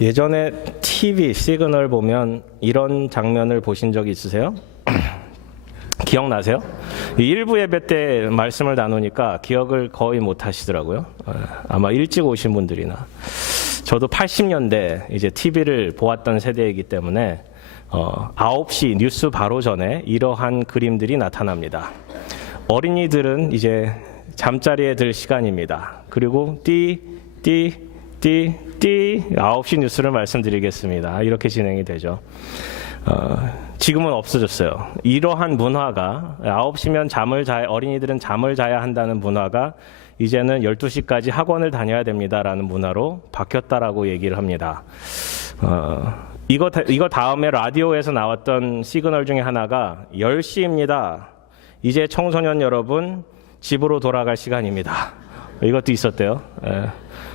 예전에 TV 시그널 보면 이런 장면을 보신 적이 있으세요? 기억나세요? 일부 예배 때 말씀을 나누니까 기억을 거의 못 하시더라고요. 아마 일찍 오신 분들이나. 저도 80년대 이제 TV를 보았던 세대이기 때문에 9시 뉴스 바로 전에 이러한 그림들이 나타납니다. 어린이들은 이제 잠자리에 들 시간입니다. 그리고 9시 뉴스를 말씀드리겠습니다. 이렇게 진행이 되죠. 지금은 없어졌어요. 이러한 문화가 9시면 어린이들은 잠을 자야 한다는 문화가 이제는 12시까지 학원을 다녀야 됩니다라는 문화로 바뀌었다라고 얘기를 합니다. 이거 다음에 라디오에서 나왔던 시그널 중에 하나가 10시입니다. 이제 청소년 여러분 집으로 돌아갈 시간입니다. 이것도 있었대요.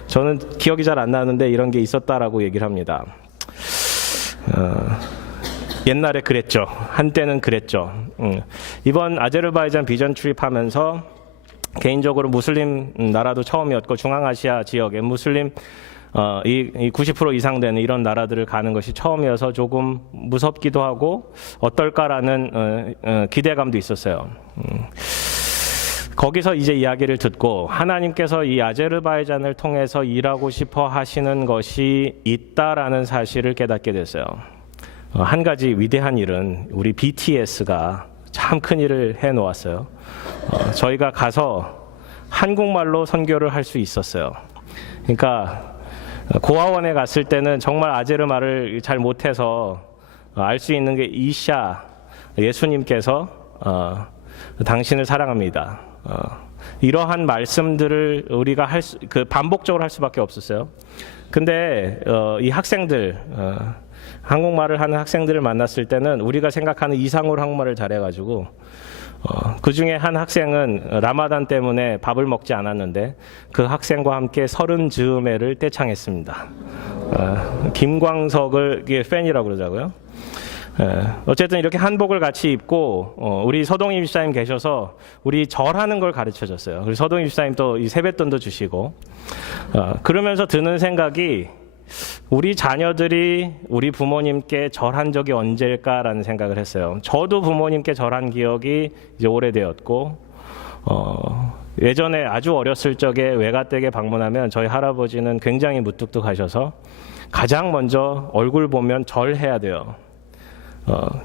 저는 기억이 잘 안 나는데 이런 게 있었다라고 얘기를 합니다. 옛날에 그랬죠. 한때는 그랬죠. 이번 아제르바이잔 비전 출입하면서 개인적으로 무슬림 나라도 처음이었고 중앙아시아 지역에 무슬림 90% 이상 되는 이런 나라들을 가는 것이 처음이어서 조금 무섭기도 하고 어떨까라는 기대감도 있었어요. 거기서 이제 이야기를 듣고 하나님께서 이 아제르바이잔을 통해서 일하고 싶어 하시는 것이 있다라는 사실을 깨닫게 됐어요. 한 가지 위대한 일은 우리 BTS가 참 큰 일을 해놓았어요. 저희가 가서 한국말로 선교를 할 수 있었어요. 그러니까 고아원에 갔을 때는 정말 아제르 말을 잘 못해서 알 수 있는 게 이샤 예수님께서 당신을 사랑합니다. 이러한 말씀들을 우리가 반복적으로 할 수밖에 없었어요. 근데 이 학생들 한국말을 하는 학생들을 만났을 때는 우리가 생각하는 이상으로 한국말을 잘해가지고 그 중에 한 학생은 라마단 때문에 밥을 먹지 않았는데 그 학생과 함께 30즈음회를 떼창했습니다. 김광석을 팬이라고 그러자고요. 어쨌든 이렇게 한복을 같이 입고 우리 서동희 집사님 계셔서 우리 절하는 걸 가르쳐 줬어요. 그리고 서동희 집사님 또 이 세뱃돈도 주시고 그러면서 드는 생각이 우리 자녀들이 우리 부모님께 절한 적이 언제일까라는 생각을 했어요. 저도 부모님께 절한 기억이 이제 오래되었고 예전에 아주 어렸을 적에 외가댁에 방문하면 저희 할아버지는 굉장히 무뚝뚝하셔서 가장 먼저 얼굴 보면 절해야 돼요.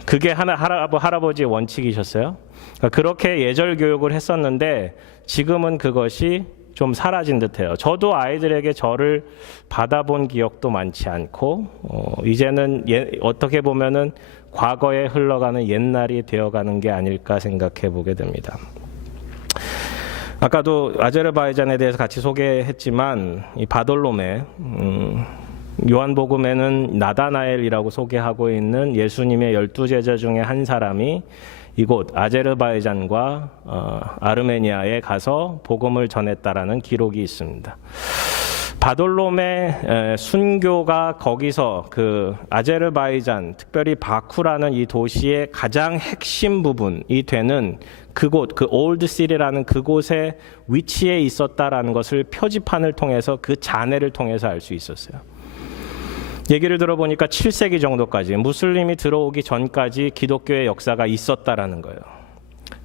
그게 할아버지의 원칙이셨어요. 그렇게 예절 교육을 했었는데 지금은 그것이 좀 사라진 듯해요. 저도 아이들에게 절을 받아본 기억도 많지 않고 이제는 어떻게 보면은 과거에 흘러가는 옛날이 되어가는 게 아닐까 생각해 보게 됩니다. 아까도 아제르바이잔에 대해서 같이 소개했지만 이 바돌로메 요한복음에는 나다나엘이라고 소개하고 있는 예수님의 12제자 중에 한 사람이 이곳 아제르바이잔과 아르메니아에 가서 복음을 전했다라는 기록이 있습니다. 바돌롬의 순교가 거기서 그 아제르바이잔, 특별히 바쿠라는 이 도시의 가장 핵심 부분이 되는 그곳, 그 올드 시리라는 그곳에 위치해 있었다라는 것을 표지판을 통해서 그 잔해를 통해서 알 수 있었어요. 얘기를 들어보니까 7세기 정도까지 무슬림이 들어오기 전까지 기독교의 역사가 있었다라는 거예요.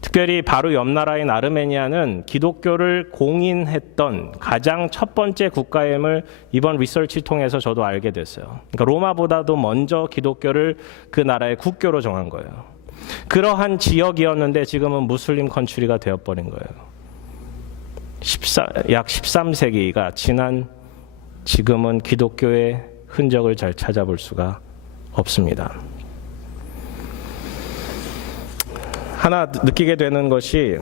특별히 바로 옆 나라인 아르메니아는 기독교를 공인했던 가장 첫 번째 국가임을 이번 리서치 통해서 저도 알게 됐어요. 그러니까 로마보다도 먼저 기독교를 그 나라의 국교로 정한 거예요. 그러한 지역이었는데 지금은 무슬림 컨트리가 되어버린 거예요. 약 13세기가 지난 지금은 기독교의 흔적을 잘 찾아볼 수가 없습니다. 하나 느끼게 되는 것이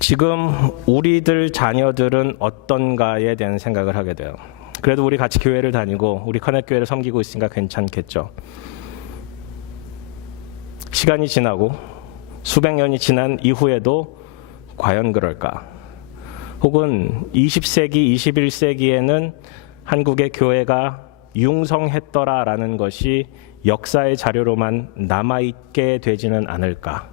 지금 우리들 자녀들은 어떤가에 대한 생각을 하게 돼요. 그래도 우리 같이 교회를 다니고 우리 커넥교회를 섬기고 있으니까 괜찮겠죠. 시간이 지나고 수백 년이 지난 이후에도 과연 그럴까? 혹은 20세기, 21세기에는 한국의 교회가 융성했더라라는 것이 역사의 자료로만 남아있게 되지는 않을까.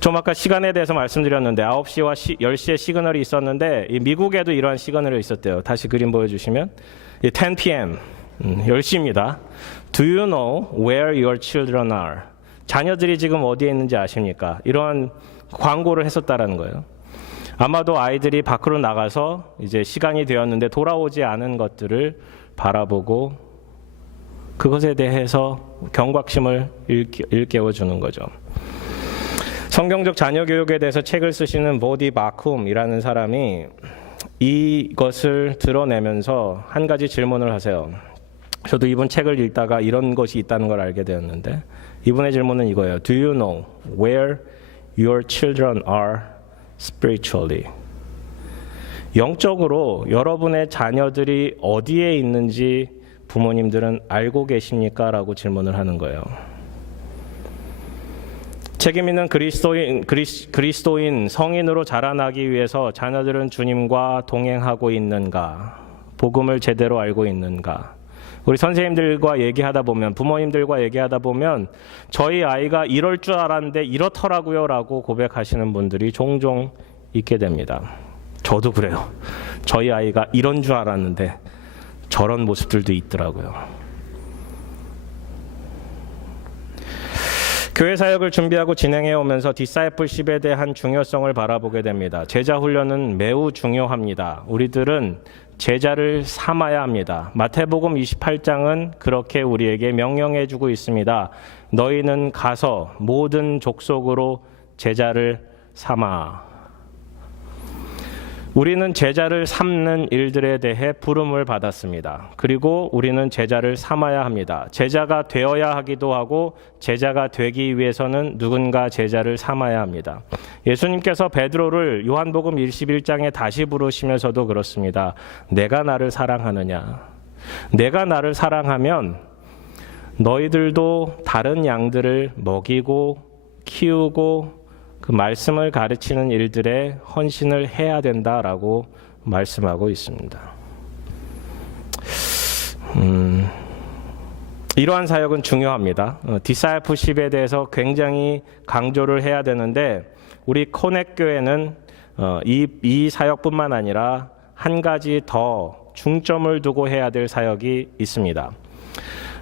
좀 아까 시간에 대해서 말씀드렸는데 9시와 10시에 시그널이 있었는데 미국에도 이러한 시그널이 있었대요. 다시 그림 보여주시면 10 p.m. 10시입니다. Do you know where your children are? 자녀들이 지금 어디에 있는지 아십니까? 이러한 광고를 했었다라는 거예요. 아마도 아이들이 밖으로 나가서 이제 시간이 되었는데 돌아오지 않은 것들을 바라보고 그것에 대해서 경각심을 일깨워주는 거죠. 성경적 자녀 교육에 대해서 책을 쓰시는 보디 바쿰이라는 사람이 이것을 드러내면서 한 가지 질문을 하세요. 저도 이분 책을 읽다가 이런 것이 있다는 걸 알게 되었는데 이분의 질문은 이거예요. Do you know where your children are spiritually? 영적으로 여러분의 자녀들이 어디에 있는지 부모님들은 알고 계십니까? 라고 질문을 하는 거예요. 책임 있는 그리스도인 성인으로 자라나기 위해서 자녀들은 주님과 동행하고 있는가? 복음을 제대로 알고 있는가? 우리 선생님들과 얘기하다 보면, 부모님들과 얘기하다 보면 저희 아이가 이럴 줄 알았는데 이렇더라고요 라고 고백하시는 분들이 종종 있게 됩니다. 저도 그래요. 저희 아이가 이런 줄 알았는데 저런 모습들도 있더라고요. 교회 사역을 준비하고 진행해 오면서 디사이플십에 대한 중요성을 바라보게 됩니다. 제자 훈련은 매우 중요합니다. 우리들은 제자를 삼아야 합니다. 마태복음 28장은 그렇게 우리에게 명령해 주고 있습니다. 너희는 가서 모든 족속으로 제자를 삼아. 우리는 제자를 삼는 일들에 대해 부름을 받았습니다. 그리고 우리는 제자를 삼아야 합니다. 제자가 되어야 하기도 하고 제자가 되기 위해서는 누군가 제자를 삼아야 합니다. 예수님께서 베드로를 요한복음 21장에 다시 부르시면서도 그렇습니다. 내가 나를 사랑하느냐? 내가 나를 사랑하면 너희들도 다른 양들을 먹이고 키우고 그 말씀을 가르치는 일들에 헌신을 해야 된다라고 말씀하고 있습니다. 이러한 사역은 중요합니다. 디사이플십에 대해서 굉장히 강조를 해야 되는데 우리 코넥 교회는 이 사역뿐만 아니라 한 가지 더 중점을 두고 해야 될 사역이 있습니다.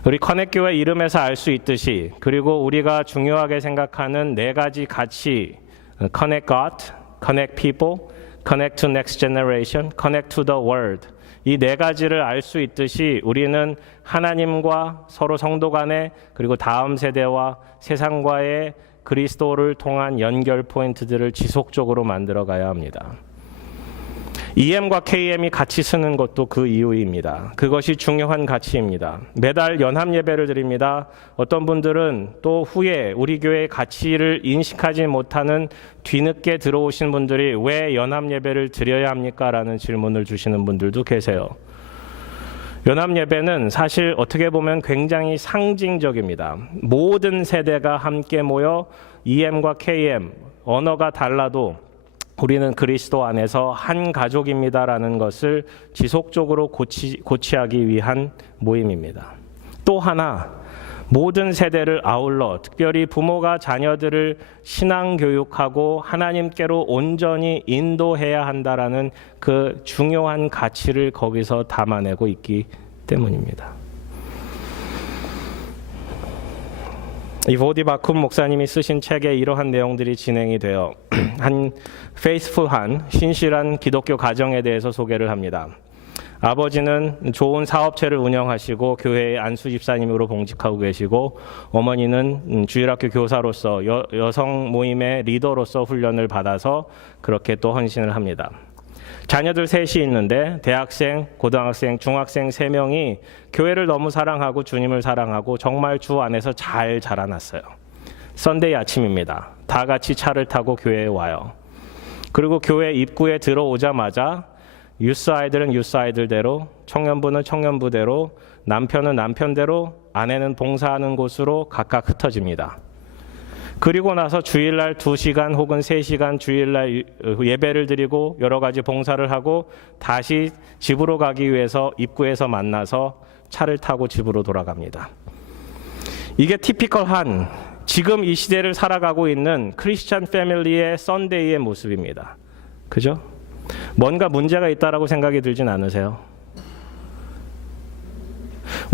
우리 커넥교회 이름에서 알 수 있듯이 그리고 우리가 중요하게 생각하는 네 가지 가치 Connect God, Connect People, Connect to Next Generation, Connect to the World 이 네 가지를 알 수 있듯이 우리는 하나님과 서로 성도 간에 그리고 다음 세대와 세상과의 그리스도를 통한 연결 포인트들을 지속적으로 만들어 가야 합니다. EM과 KM이 같이 쓰는 것도 그 이유입니다. 그것이 중요한 가치입니다. 매달 연합 예배를 드립니다. 어떤 분들은 또 후에 우리 교회의 가치를 인식하지 못하는 뒤늦게 들어오신 분들이 왜 연합 예배를 드려야 합니까? 라는 질문을 주시는 분들도 계세요. 연합 예배는 사실 어떻게 보면 굉장히 상징적입니다. 모든 세대가 함께 모여 EM과 KM, 언어가 달라도 우리는 그리스도 안에서 한 가족입니다라는 것을 지속적으로 고취하기 위한 모임입니다. 또 하나, 모든 세대를 아울러 특별히 부모가 자녀들을 신앙 교육하고 하나님께로 온전히 인도해야 한다라는 그 중요한 가치를 거기서 담아내고 있기 때문입니다. 이 보디 바쿰 목사님이 쓰신 책에 이러한 내용들이 진행이 되어 한 페이스풀한 신실한 기독교 가정에 대해서 소개를 합니다. 아버지는 좋은 사업체를 운영하시고 교회의 안수 집사님으로 봉직하고 계시고 어머니는 주일학교 교사로서 여성 모임의 리더로서 훈련을 받아서 그렇게 또 헌신을 합니다. 자녀들 셋이 있는데 대학생, 고등학생, 중학생 3명이 교회를 너무 사랑하고 주님을 사랑하고 정말 주 안에서 잘 자라났어요. 선데이 아침입니다. 다 같이 차를 타고 교회에 와요. 그리고 교회 입구에 들어오자마자 유스 아이들은 유스 아이들대로, 청년부는 청년부대로, 남편은 남편대로, 아내는 봉사하는 곳으로 각각 흩어집니다. 그리고 나서 주일날 2시간 혹은 3시간 주일날 예배를 드리고 여러 가지 봉사를 하고 다시 집으로 가기 위해서 입구에서 만나서 차를 타고 집으로 돌아갑니다. 이게 티피컬한 지금 이 시대를 살아가고 있는 크리스찬 패밀리의 썬데이의 모습입니다. 그죠? 뭔가 문제가 있다라고 생각이 들진 않으세요?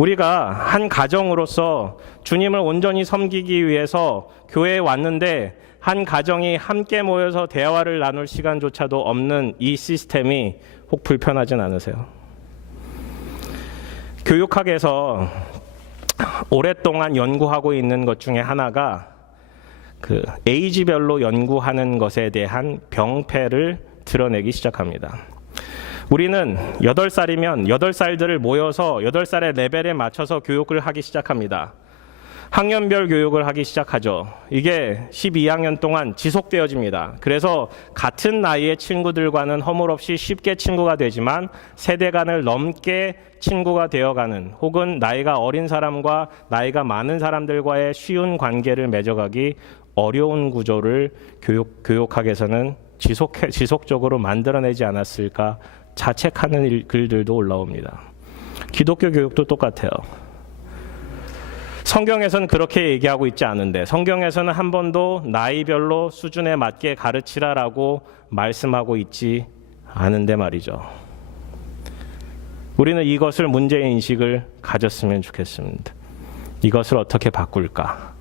우리가 한 가정으로서 주님을 온전히 섬기기 위해서 교회에 왔는데 한 가정이 함께 모여서 대화를 나눌 시간조차도 없는 이 시스템이 혹 불편하진 않으세요? 교육학에서 오랫동안 연구하고 있는 것 중에 하나가 그 에이지별로 연구하는 것에 대한 병폐를 드러내기 시작합니다. 우리는 8살이면 8살들을 모여서 8살의 레벨에 맞춰서 교육을 하기 시작합니다. 학년별 교육을 하기 시작하죠. 이게 12학년 동안 지속되어집니다. 그래서 같은 나이의 친구들과는 허물없이 쉽게 친구가 되지만 세대 간을 넘게 친구가 되어가는, 혹은 나이가 어린 사람과 나이가 많은 사람들과의 쉬운 관계를 맺어가기 어려운 구조를 교육학에서는 지속적으로 만들어내지 않았을까 자책하는 글들도 올라옵니다. 기독교 교육도 똑같아요. 성경에서는 그렇게 얘기하고 있지 않은데, 성경에서는 한 번도 나이별로 수준에 맞게 가르치라라고 말씀하고 있지 않은데 말이죠. 우리는 이것을 문제인식을 가졌으면 좋겠습니다. 이것을 어떻게 바꿀까?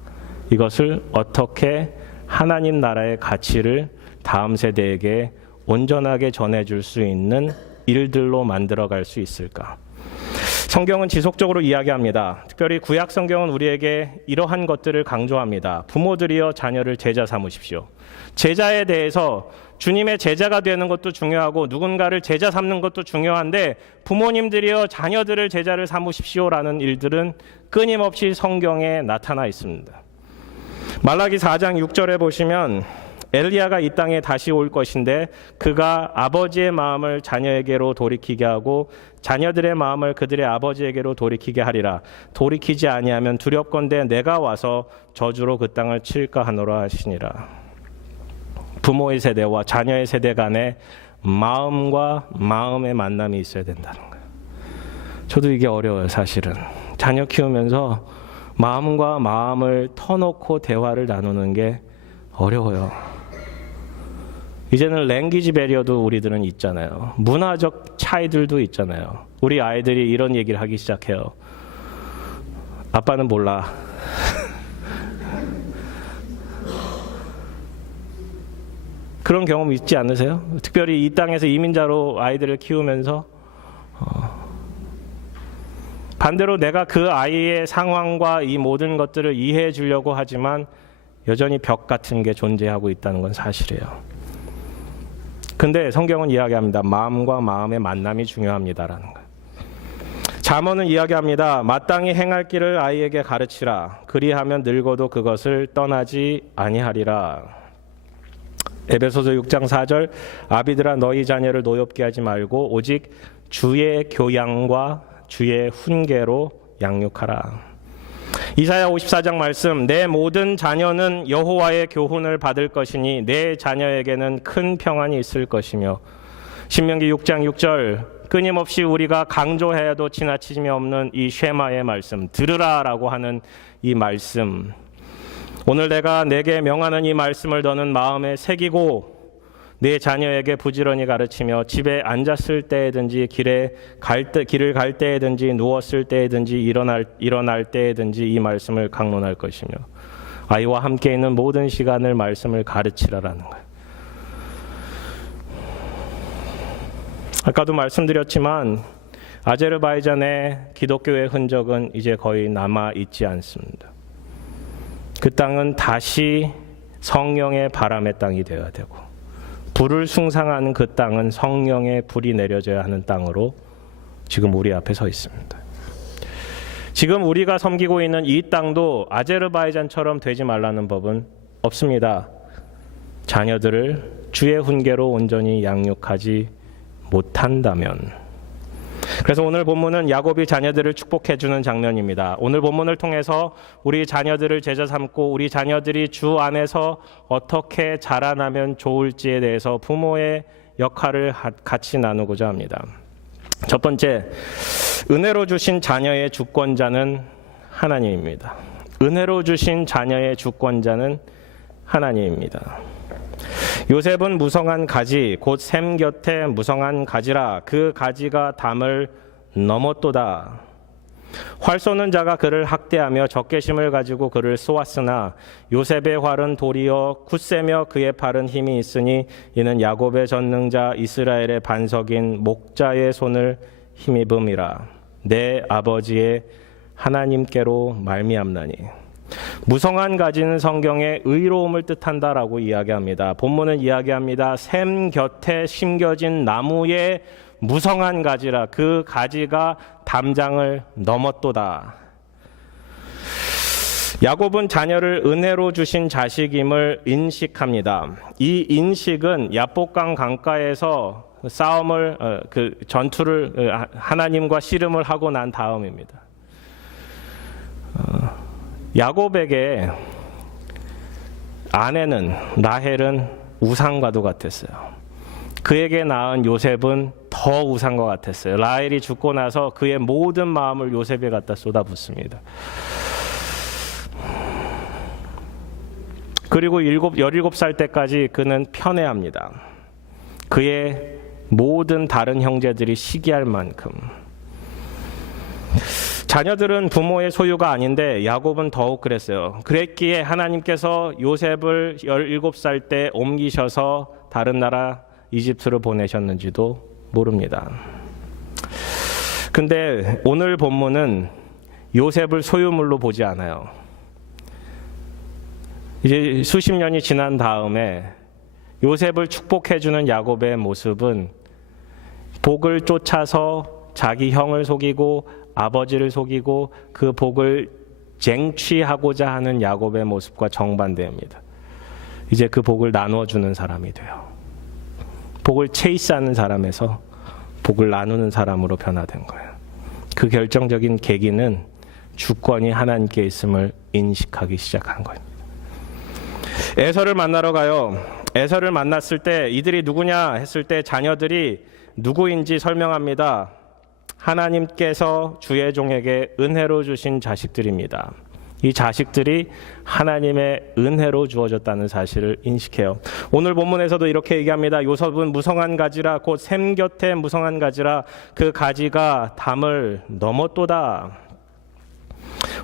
이것을 어떻게 하나님 나라의 가치를 다음 세대에게 온전하게 전해줄 수 있는 일들로 만들어갈 수 있을까? 성경은 지속적으로 이야기합니다. 특별히 구약 성경은 우리에게 이러한 것들을 강조합니다. 부모들이여 자녀를 제자 삼으십시오. 제자에 대해서 주님의 제자가 되는 것도 중요하고 누군가를 제자 삼는 것도 중요한데, 부모님들이여 자녀들을 제자를 삼으십시오라는 일들은 끊임없이 성경에 나타나 있습니다. 말라기 4장 6절에 보시면 엘리야가 이 땅에 다시 올 것인데 그가 아버지의 마음을 자녀에게로 돌이키게 하고 자녀들의 마음을 그들의 아버지에게로 돌이키게 하리라. 돌이키지 아니하면 두렵건대 내가 와서 저주로 그 땅을 칠까 하노라 하시니라. 부모의 세대와 자녀의 세대 간에 마음과 마음의 만남이 있어야 된다는 거예요. 저도 이게 어려워요, 사실은. 자녀 키우면서 마음과 마음을 터놓고 대화를 나누는 게 어려워요. 이제는 랭귀지 배리어도 우리들은 있잖아요. 문화적 차이들도 있잖아요. 우리 아이들이 이런 얘기를 하기 시작해요. 아빠는 몰라. 그런 경험 있지 않으세요? 특별히 이 땅에서 이민자로 아이들을 키우면서 반대로 내가 그 아이의 상황과 이 모든 것들을 이해해 주려고 하지만 여전히 벽 같은 게 존재하고 있다는 건 사실이에요. 근데 성경은 이야기합니다. 마음과 마음의 만남이 중요합니다라는 거예요. 잠언은 이야기합니다. 마땅히 행할 길을 아이에게 가르치라. 그리하면 늙어도 그것을 떠나지 아니하리라. 에베소서 6장 4절, 아비들아 너희 자녀를 노엽게 하지 말고 오직 주의 교양과 주의 훈계로 양육하라. 이사야 54장 말씀, 내 모든 자녀는 여호와의 교훈을 받을 것이니 내 자녀에게는 큰 평안이 있을 것이며, 신명기 6장 6절, 끊임없이 우리가 강조해야도 지나치심이 없는 이 쉐마의 말씀, 들으라라고 하는 이 말씀, 오늘 내가 내게 명하는 이 말씀을 너는 마음에 새기고 내 자녀에게 부지런히 가르치며 집에 앉았을 때든지 길을 갈 때든지 누웠을 때든지 일어날 때든지 이 말씀을 강론할 것이며 아이와 함께 있는 모든 시간을 말씀을 가르치라라는 거예요. 아까도 말씀드렸지만 아제르바이잔의 기독교의 흔적은 이제 거의 남아 있지 않습니다. 그 땅은 다시 성령의 바람의 땅이 되어야 되고, 불을 숭상하는 그 땅은 성령의 불이 내려져야 하는 땅으로 지금 우리 앞에 서 있습니다. 지금 우리가 섬기고 있는 이 땅도 아제르바이잔처럼 되지 말라는 법은 없습니다. 자녀들을 주의 훈계로 온전히 양육하지 못한다면. 그래서 오늘 본문은 야곱이 자녀들을 축복해주는 장면입니다. 오늘 본문을 통해서 우리 자녀들을 제자 삼고 우리 자녀들이 주 안에서 어떻게 자라나면 좋을지에 대해서 부모의 역할을 같이 나누고자 합니다. 첫 번째, 은혜로 주신 자녀의 주권자는 하나님입니다. 은혜로 주신 자녀의 주권자는 하나님입니다. 요셉은 무성한 가지 곧 샘 곁에 무성한 가지라 그 가지가 담을 넘었도다. 활 쏘는 자가 그를 학대하며 적개심을 가지고 그를 쏘았으나 요셉의 활은 도리어 굳세며 그의 팔은 힘이 있으니 이는 야곱의 전능자 이스라엘의 반석인 목자의 손을 힘입음이라. 내 아버지의 하나님께로 말미암나니. 무성한 가지는 성경의 의로움을 뜻한다라고 이야기합니다. 본문은 이야기합니다. 샘 곁에 심겨진 나무의 무성한 가지라. 그 가지가 담장을 넘었도다. 야곱은 자녀를 은혜로 주신 자식임을 인식합니다. 이 인식은 야복강 강가에서 싸움을 전투를 하나님과 씨름을 하고 난 다음입니다. 야곱에게 아내는 라헬은 우상과도 같았어요. 그에게 낳은 요셉은 더 우상과 같았어요. 라헬이 죽고 나서 그의 모든 마음을 요셉에 갖다 쏟아붓습니다. 그리고 17살 때까지 그는 편애합니다. 그의 모든 다른 형제들이 시기할 만큼. 자녀들은 부모의 소유가 아닌데 야곱은 더욱 그랬어요. 그랬기에 하나님께서 요셉을 17살 때 옮기셔서 다른 나라 이집트로 보내셨는지도 모릅니다. 근데 오늘 본문은 요셉을 소유물로 보지 않아요. 이제 수십 년이 지난 다음에 요셉을 축복해주는 야곱의 모습은 복을 쫓아서 자기 형을 속이고 아버지를 속이고 그 복을 쟁취하고자 하는 야곱의 모습과 정반대입니다. 이제 그 복을 나누어주는 사람이 돼요. 복을 체이스하는 사람에서 복을 나누는 사람으로 변화된 거예요. 그 결정적인 계기는 주권이 하나님께 있음을 인식하기 시작한 거예요. 에서를 만나러 가요. 에서를 만났을 때 이들이 누구냐 했을 때 자녀들이 누구인지 설명합니다. 하나님께서 주의 종에게 은혜로 주신 자식들입니다. 이 자식들이 하나님의 은혜로 주어졌다는 사실을 인식해요. 오늘 본문에서도 이렇게 얘기합니다. 요셉은 무성한 가지라 곧 샘 곁에 무성한 가지라 그 가지가 담을 넘었도다.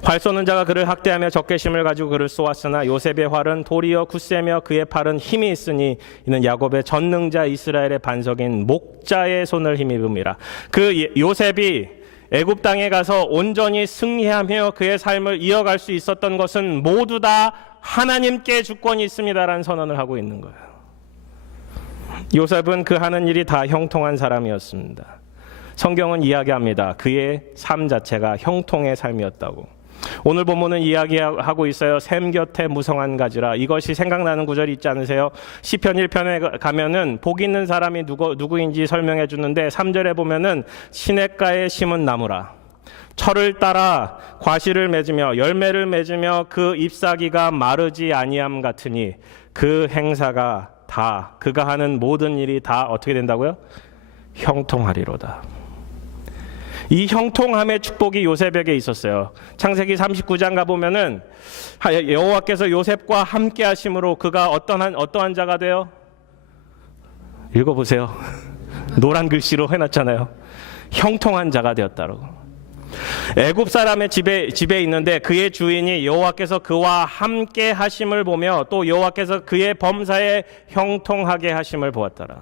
활 쏘는 자가 그를 학대하며 적개심을 가지고 그를 쏘았으나 요셉의 활은 도리어 굳세며 그의 팔은 힘이 있으니 이는 야곱의 전능자 이스라엘의 반석인 목자의 손을 힘입음이라. 그 요셉이 애굽 땅에 가서 온전히 승리하며 그의 삶을 이어갈 수 있었던 것은 모두 다 하나님께 주권이 있습니다라는 선언을 하고 있는 거예요. 요셉은 그 하는 일이 다 형통한 사람이었습니다. 성경은 이야기합니다. 그의 삶 자체가 형통의 삶이었다고. 오늘 본문은 이야기하고 있어요. 샘 곁에 무성한 가지라. 이것이 생각나는 구절이 있지 않으세요? 시편 1편에 가면은 복 있는 사람이 누구인지 설명해 주는데 3절에 보면은 시냇가에 심은 나무라. 철을 따라 과실을 맺으며 열매를 맺으며 그 잎사귀가 마르지 아니함 같으니 그 행사가 다 그가 하는 모든 일이 다 어떻게 된다고요? 형통하리로다. 이 형통함의 축복이 요셉에게 있었어요. 창세기 39장 가보면은 여호와께서 요셉과 함께 하심으로 그가 어떠한 자가 돼요? 읽어보세요. 노란 글씨로 해놨잖아요. 형통한 자가 되었다고. 애굽 사람의 집에 있는데 그의 주인이 여호와께서 그와 함께 하심을 보며 또 여호와께서 그의 범사에 형통하게 하심을 보았더라.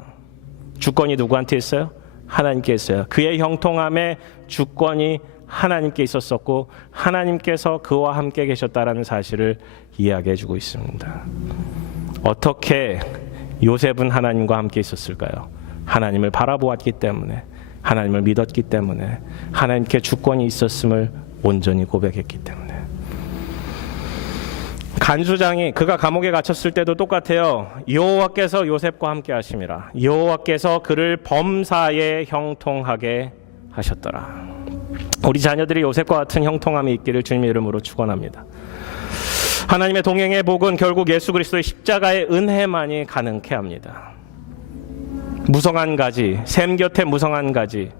주권이 누구한테 있어요? 하나님께 있어요. 그의 형통함에 주권이 하나님께 있었었고 하나님께서 그와 함께 계셨다라는 사실을 이야기해 주고 있습니다. 어떻게 요셉은 하나님과 함께 있었을까요? 하나님을 바라보았기 때문에, 하나님을 믿었기 때문에, 하나님께 주권이 있었음을 온전히 고백했기 때문에. 간수장이 그가 감옥에 갇혔을 때도 똑같아요. 여호와께서 요셉과 함께 하심이라. 여호와께서 그를 범사에 형통하게 하셨더라. 우리 자녀들이 요셉과 같은 형통함이 있기를 주님의 이름으로 축원합니다. 하나님의 동행의 복은 결국 예수 그리스도의 십자가의 은혜만이 가능케 합니다. 무성한 가지, 샘 곁에 무성한 가지,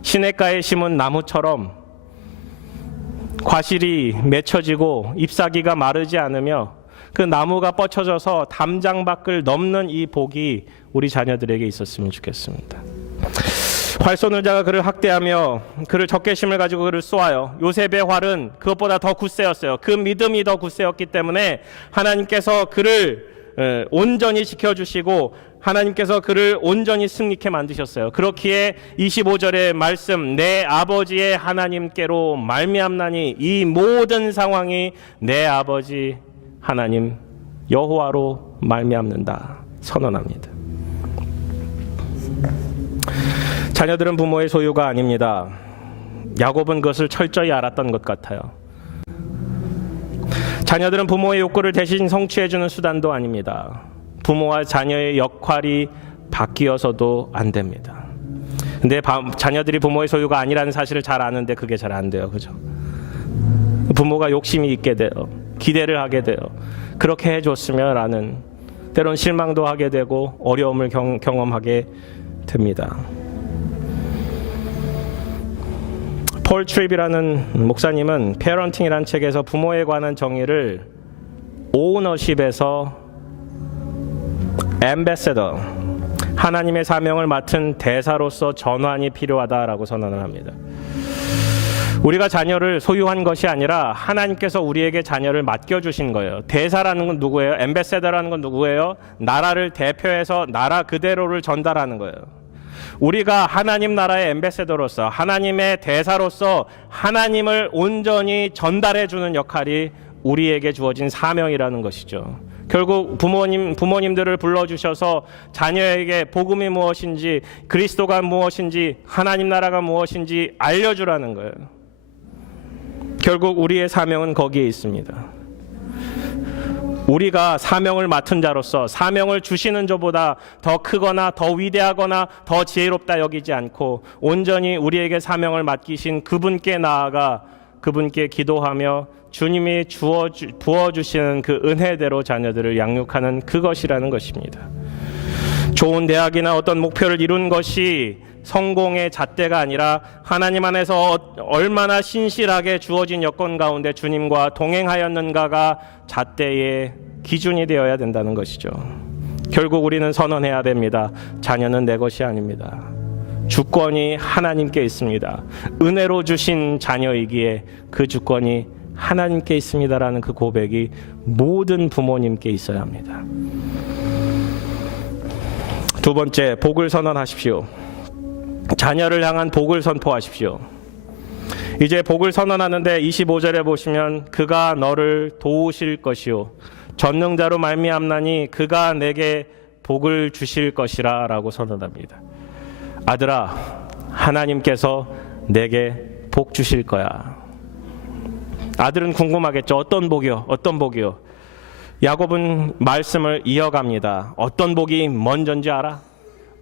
시냇가에 심은 나무처럼 과실이 맺혀지고 잎사귀가 마르지 않으며 그 나무가 뻗쳐져서 담장 밖을 넘는 이 복이 우리 자녀들에게 있었으면 좋겠습니다. 활 쏘는 자가 그를 학대하며 그를 적개심을 가지고 그를 쏘아요. 요셉의 활은 그것보다 더 굳세였어요. 그 믿음이 더 굳세였기 때문에 하나님께서 그를 온전히 지켜주시고 하나님께서 그를 온전히 승리케 만드셨어요. 그렇기에 25절의 말씀, 내 아버지의 하나님께로 말미암나니, 이 모든 상황이 내 아버지 하나님 여호와로 말미암는다 선언합니다. 자녀들은 부모의 소유가 아닙니다. 야곱은 그것을 철저히 알았던 것 같아요. 자녀들은 부모의 욕구를 대신 성취해주는 수단도 아닙니다. 부모와 자녀의 역할이 바뀌어서도 안 됩니다. 근데 자녀들이 부모의 소유가 아니라는 사실을 잘 아는데 그게 잘 안 돼요. 그죠? 부모가 욕심이 있게 돼요. 기대를 하게 돼요. 그렇게 해줬으면 라는, 때론 실망도 하게 되고 어려움을 경험하게 됩니다. 폴 트립이라는 목사님은 페어런팅이라는 책에서 부모에 관한 정의를 오너십에서 앰베서더, 하나님의 사명을 맡은 대사로서 전환이 필요하다라고 선언을 합니다. 우리가 자녀를 소유한 것이 아니라 하나님께서 우리에게 자녀를 맡겨주신 거예요. 대사라는 건 누구예요? 앰베서더라는 건 누구예요? 나라를 대표해서 나라 그대로를 전달하는 거예요. 우리가 하나님 나라의 앰베서더로서, 하나님의 대사로서 하나님을 온전히 전달해주는 역할이 우리에게 주어진 사명이라는 것이죠. 결국 부모님들을 불러주셔서 자녀에게 복음이 무엇인지, 그리스도가 무엇인지, 하나님 나라가 무엇인지 알려주라는 거예요. 결국 우리의 사명은 거기에 있습니다. 우리가 사명을 맡은 자로서 사명을 주시는 자보다 더 크거나 더 위대하거나 더 지혜롭다 여기지 않고 온전히 우리에게 사명을 맡기신 그분께 나아가 그분께 기도하며 주님이 부어주시는 그 은혜대로 자녀들을 양육하는 그것이라는 것입니다. 좋은 대학이나 어떤 목표를 이룬 것이 성공의 잣대가 아니라 하나님 안에서 얼마나 신실하게 주어진 여건 가운데 주님과 동행하였는가가 잣대의 기준이 되어야 된다는 것이죠. 결국 우리는 선언해야 됩니다. 자녀는 내 것이 아닙니다. 주권이 하나님께 있습니다. 은혜로 주신 자녀이기에 그 주권이 하나님께 있습니다라는 그 고백이 모든 부모님께 있어야 합니다. 두 번째, 복을 선언하십시오. 자녀를 향한 복을 선포하십시오. 이제 복을 선언하는데 25절에 보시면 그가 너를 도우실 것이요 전능자로 말미암나니 그가 내게 복을 주실 것이라 라고 선언합니다. 아들아, 하나님께서 내게 복 주실 거야. 아들은 궁금하겠죠. 어떤 복이요? 어떤 복이요? 야곱은 말씀을 이어갑니다. 어떤 복이 먼저인지 알아?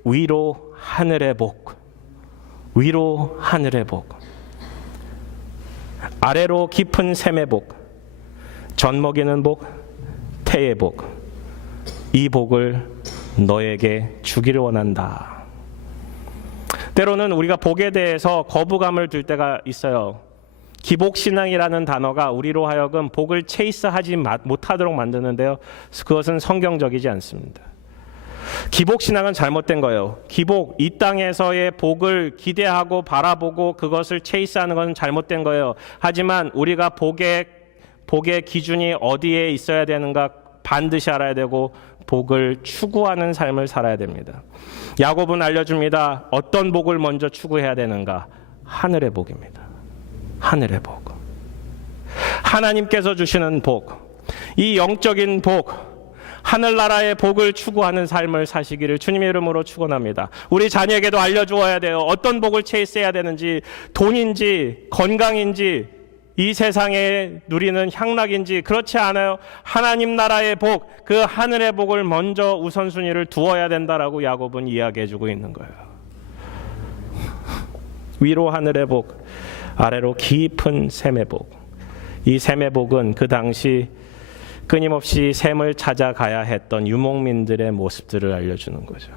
위로 하늘의 복. 위로 하늘의 복. 아래로 깊은 샘의 복. 젖 먹이는 복, 태의 복. 이 복을 너에게 주기를 원한다. 때로는 우리가 복에 대해서 거부감을 들 때가 있어요. 기복신앙이라는 단어가 우리로 하여금 복을 체이스하지 못하도록 만드는데요. 그것은 성경적이지 않습니다. 기복신앙은 잘못된 거예요. 기복, 이 땅에서의 복을 기대하고 바라보고 그것을 체이스하는 것은 잘못된 거예요. 하지만 우리가 복의 기준이 어디에 있어야 되는가 반드시 알아야 되고 복을 추구하는 삶을 살아야 됩니다. 야곱은 알려줍니다. 어떤 복을 먼저 추구해야 되는가? 하늘의 복입니다. 하늘의 복. 하나님께서 주시는 복. 이 영적인 복, 하늘나라의 복을 추구하는 삶을 사시기를 주님의 이름으로 축원합니다. 우리 자녀에게도 알려주어야 돼요. 어떤 복을 체이스해야 되는지, 돈인지 건강인지 이 세상에 누리는 향락인지 그렇지 않아요. 하나님 나라의 복, 그 하늘의 복을 먼저 우선순위를 두어야 된다라고 야곱은 이야기해주고 있는 거예요. 위로 하늘의 복, 아래로 깊은 샘의 복. 이 샘의 복은 그 당시 끊임없이 샘을 찾아가야 했던 유목민들의 모습들을 알려주는 거죠.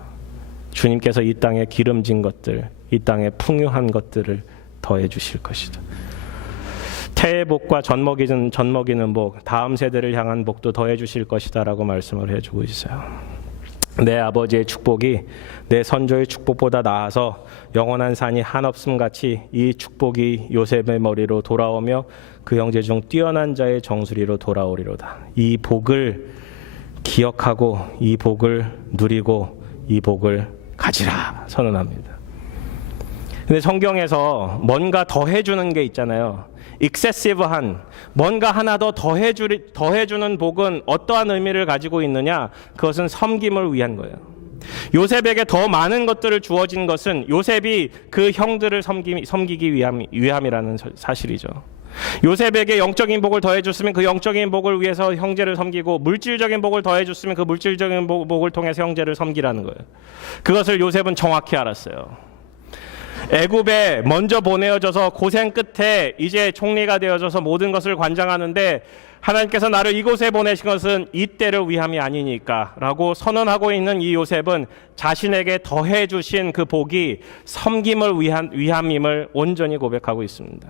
주님께서 이 땅에 기름진 것들, 이 땅에 풍요한 것들을 더해 주실 것이다. 태의 복과 젖 먹이는 복, 다음 세대를 향한 복도 더해 주실 것이다 라고 말씀을 해주고 있어요. 내 아버지의 축복이 내 선조의 축복보다 나아서 영원한 산이 한없음 같이 이 축복이 요셉의 머리로 돌아오며 그 형제 중 뛰어난 자의 정수리로 돌아오리로다. 이 복을 기억하고 이 복을 누리고 이 복을 가지라 선언합니다. 근데 성경에서 뭔가 더해주는 게 있잖아요. excessive한 뭔가 하나 더 더해주는 복은 어떠한 의미를 가지고 있느냐? 그것은 섬김을 위한 거예요. 요셉에게 더 많은 것들을 주어진 것은 요셉이 그 형들을 섬기기 위함이라는 사실이죠. 요셉에게 영적인 복을 더해줬으면 그 영적인 복을 위해서 형제를 섬기고, 물질적인 복을 더해줬으면 그 물질적인 복을 통해서 형제를 섬기라는 거예요. 그것을 요셉은 정확히 알았어요. 애굽에 먼저 보내어져서 고생 끝에 이제 총리가 되어져서 모든 것을 관장하는데, 하나님께서 나를 이곳에 보내신 것은 이때를 위함이 아니니까 라고 선언하고 있는 이 요셉은 자신에게 더해 주신 그 복이 섬김을 위함임을 온전히 고백하고 있습니다.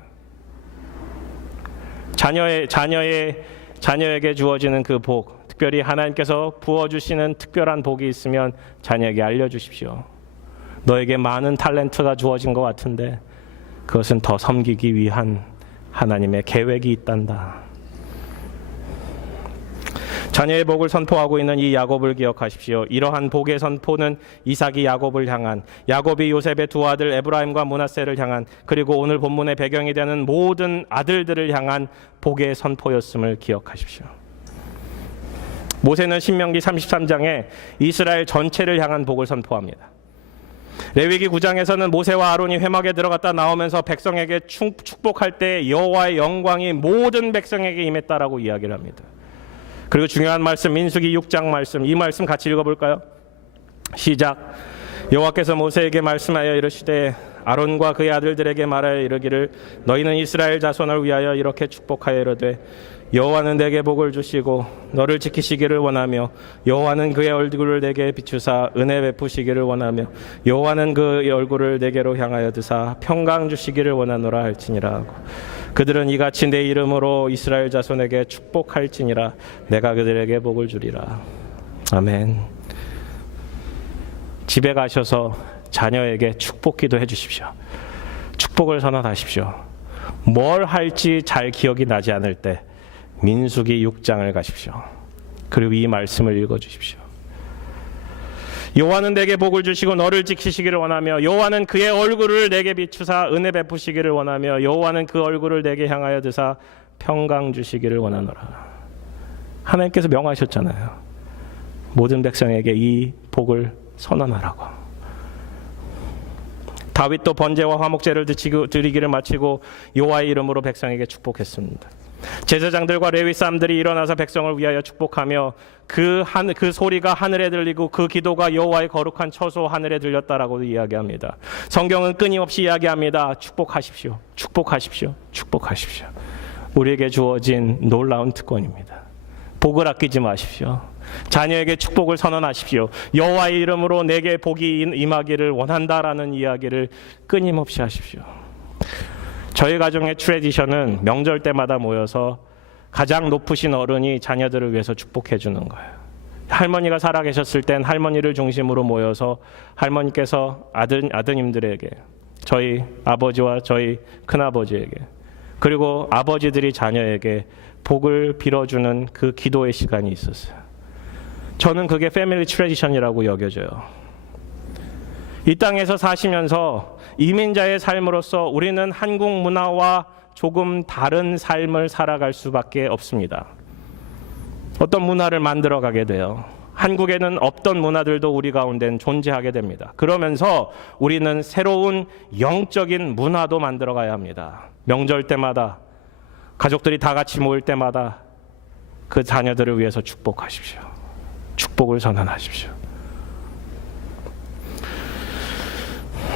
자녀에게 주어지는 그 복, 특별히 하나님께서 부어주시는 특별한 복이 있으면 자녀에게 알려주십시오. 너에게 많은 탤런트가 주어진 것 같은데 그것은 더 섬기기 위한 하나님의 계획이 있단다. 자녀의 복을 선포하고 있는 이 야곱을 기억하십시오. 이러한 복의 선포는 이삭이 야곱을 향한, 야곱이 요셉의 두 아들 에브라임과 므낫세를 향한, 그리고 오늘 본문의 배경이 되는 모든 아들들을 향한 복의 선포였음을 기억하십시오. 모세는 신명기 33장에 이스라엘 전체를 향한 복을 선포합니다. 레위기 9장에서는 모세와 아론이 회막에 들어갔다 나오면서 백성에게 축복할 때 여호와의 영광이 모든 백성에게 임했다라고 이야기를 합니다. 그리고 중요한 말씀, 민수기 6장 말씀, 이 말씀 같이 읽어볼까요? 시작. 여호와께서 모세에게 말씀하여 이르시되 아론과 그의 아들들에게 말하여 이르기를 너희는 이스라엘 자손을 위하여 이렇게 축복하여 이르되 여호와는 내게 복을 주시고 너를 지키시기를 원하며 여호와는 그의 얼굴을 내게 비추사 은혜 베푸시기를 원하며 여호와는 그의 얼굴을 내게로 향하여 드사 평강 주시기를 원하노라 할지니라 하고 그들은 이같이 내 이름으로 이스라엘 자손에게 축복할지니라 내가 그들에게 복을 주리라. 아멘. 집에 가셔서 자녀에게 축복 기도해 주십시오. 축복을 선언하십시오. 뭘 할지 잘 기억이 나지 않을 때 민수기 6장을 가십시오. 그리고 이 말씀을 읽어주십시오. 여호와는 내게 복을 주시고 너를 지키시기를 원하며 여호와는 그의 얼굴을 내게 비추사 은혜 베푸시기를 원하며 여호와는 그 얼굴을 내게 향하여 드사 평강 주시기를 원하노라. 하나님께서 명하셨잖아요. 모든 백성에게 이 복을 선언하라고. 다윗도 번제와 화목제를 드리기를 마치고 여호와의 이름으로 백성에게 축복했습니다. 제사장들과 레위 사람들이 일어나서 백성을 위하여 축복하며 그 소리가 하늘에 들리고 그 기도가 여호와의 거룩한 처소 하늘에 들렸다라고 이야기합니다. 성경은 끊임없이 이야기합니다. 축복하십시오. 축복하십시오. 축복하십시오. 우리에게 주어진 놀라운 특권입니다. 복을 아끼지 마십시오. 자녀에게 축복을 선언하십시오. 여호와의 이름으로 내게 복이 임하기를 원한다라는 이야기를 끊임없이 하십시오. 저희 가정의 트레디션은 명절 때마다 모여서 가장 높으신 어른이 자녀들을 위해서 축복해 주는 거예요. 할머니가 살아계셨을 땐 할머니를 중심으로 모여서 할머니께서 아드님들에게, 저희 아버지와 저희 큰아버지에게, 그리고 아버지들이 자녀에게 복을 빌어주는 그 기도의 시간이 있었어요. 저는 그게 패밀리 트레디션이라고 여겨져요. 이 땅에서 사시면서 이민자의 삶으로서 우리는 한국 문화와 조금 다른 삶을 살아갈 수밖에 없습니다. 어떤 문화를 만들어가게 돼요. 한국에는 없던 문화들도 우리 가운데는 존재하게 됩니다. 그러면서 우리는 새로운 영적인 문화도 만들어가야 합니다. 명절 때마다 가족들이 다 같이 모일 때마다 그 자녀들을 위해서 축복하십시오. 축복을 선언하십시오.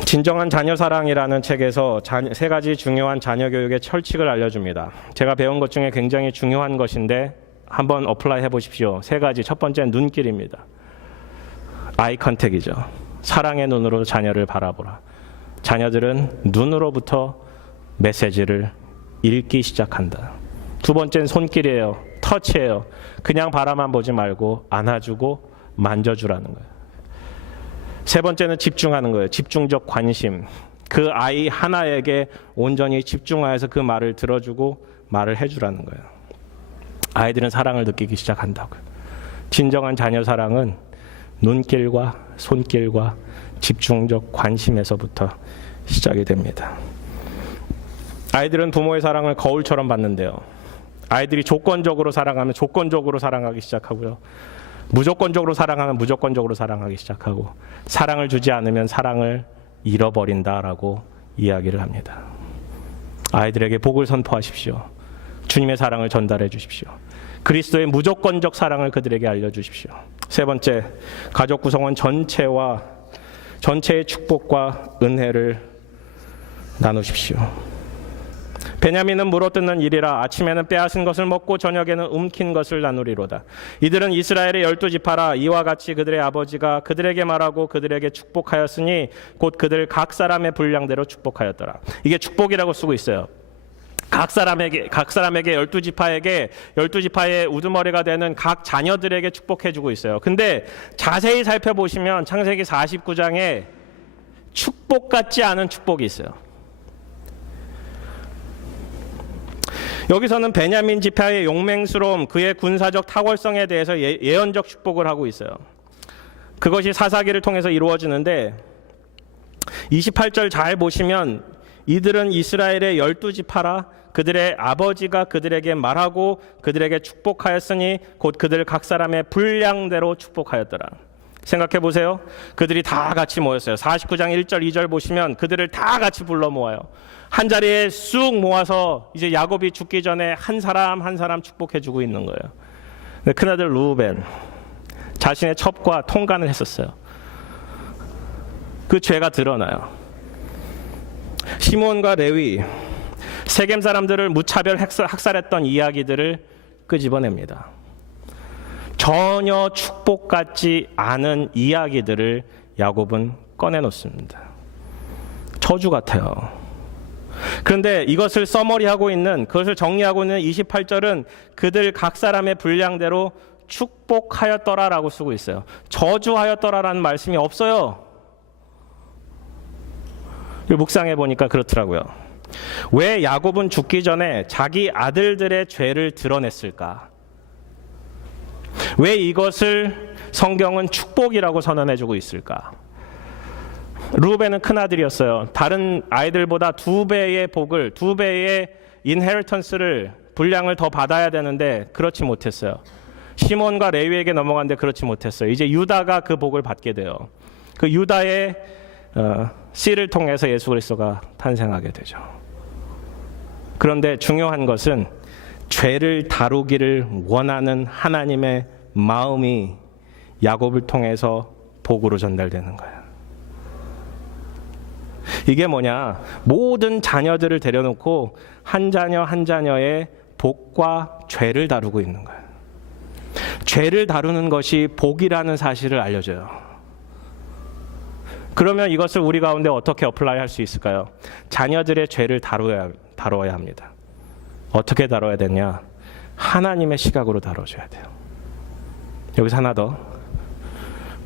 진정한 자녀 사랑이라는 책에서 세 가지 중요한 자녀 교육의 철칙을 알려줍니다. 제가 배운 것 중에 굉장히 중요한 것인데 한번 어플라이 해보십시오. 세 가지. 첫 번째는 눈길입니다. 아이 컨택이죠. 사랑의 눈으로 자녀를 바라보라. 자녀들은 눈으로부터 메시지를 읽기 시작한다. 두 번째는 손길이에요. 터치예요. 그냥 바라만 보지 말고 안아주고 만져주라는 거예요. 세 번째는 집중하는 거예요. 집중적 관심. 그 아이 하나에게 온전히 집중하여서 그 말을 들어주고 말을 해주라는 거예요. 아이들은 사랑을 느끼기 시작한다고요. 진정한 자녀 사랑은 눈길과 손길과 집중적 관심에서부터 시작이 됩니다. 아이들은 부모의 사랑을 거울처럼 받는데요. 아이들이 조건적으로 사랑하면 조건적으로 사랑하기 시작하고요. 무조건적으로 사랑하면 무조건적으로 사랑하기 시작하고, 사랑을 주지 않으면 사랑을 잃어버린다라고 이야기를 합니다. 아이들에게 복을 선포하십시오. 주님의 사랑을 전달해 주십시오. 그리스도의 무조건적 사랑을 그들에게 알려주십시오. 세 번째, 가족 구성원 전체의 축복과 은혜를 나누십시오. 베냐민은 물어뜯는 일이라 아침에는 빼앗은 것을 먹고 저녁에는 움킨 것을 나누리로다. 이들은 이스라엘의 12지파라. 이와 같이 그들의 아버지가 그들에게 말하고 그들에게 축복하였으니 곧 그들 각 사람의 분량대로 축복하였더라. 이게 축복이라고 쓰고 있어요. 각 사람에게 12지파에게 12지파의 우두머리가 되는 각 자녀들에게 축복해주고 있어요. 근데 자세히 살펴보시면 창세기 49장에 축복 같지 않은 축복이 있어요. 여기서는 베냐민 지파의 용맹스러움, 그의 군사적 탁월성에 대해서 예언적 축복을 하고 있어요. 그것이 사사기를 통해서 이루어지는데 28절 잘 보시면 이들은 이스라엘의 12지파라. 그들의 아버지가 그들에게 말하고 그들에게 축복하였으니 곧 그들 각 사람의 분량대로 축복하였더라. 생각해 보세요. 그들이 다 같이 모였어요. 49장 1절 2절 보시면 그들을 다 같이 불러 모아요. 한 자리에 쑥 모아서 이제 야곱이 죽기 전에 한 사람 한 사람 축복해 주고 있는 거예요. 근데 큰아들 루벤 자신의 첩과 통간을 했었어요. 그 죄가 드러나요. 시몬과 레위, 세겜 사람들을 무차별 학살했던 이야기들을 끄집어냅니다. 전혀 축복 같지 않은 이야기들을 야곱은 꺼내놓습니다. 저주 같아요. 그런데 이것을 서머리하고 있는, 그것을 정리하고 있는 28절은 그들 각 사람의 분량대로 축복하였더라라고 쓰고 있어요. 저주하였더라라는 말씀이 없어요. 묵상해 보니까 그렇더라고요. 왜 야곱은 죽기 전에 자기 아들들의 죄를 드러냈을까? 왜 이것을 성경은 축복이라고 선언해주고 있을까? 루벤은 큰아들이었어요. 다른 아이들보다 2배의 복을, 2배의 인헤리턴스를, 분량을 더 받아야 되는데 그렇지 못했어요. 시몬과 레위에게 넘어갔는데 그렇지 못했어요. 이제 유다가 그 복을 받게 돼요. 그 유다의 씨를 통해서 예수 그리스도가 탄생하게 되죠. 그런데 중요한 것은 죄를 다루기를 원하는 하나님의 마음이 야곱을 통해서 복으로 전달되는 거예요. 이게 뭐냐? 모든 자녀들을 데려놓고 한 자녀 한 자녀의 복과 죄를 다루고 있는 거예요. 죄를 다루는 것이 복이라는 사실을 알려줘요. 그러면 이것을 우리 가운데 어떻게 어플라이 할 수 있을까요? 자녀들의 죄를 다뤄야 합니다. 어떻게 다뤄야 되냐? 하나님의 시각으로 다뤄줘야 돼요. 여기서 하나 더.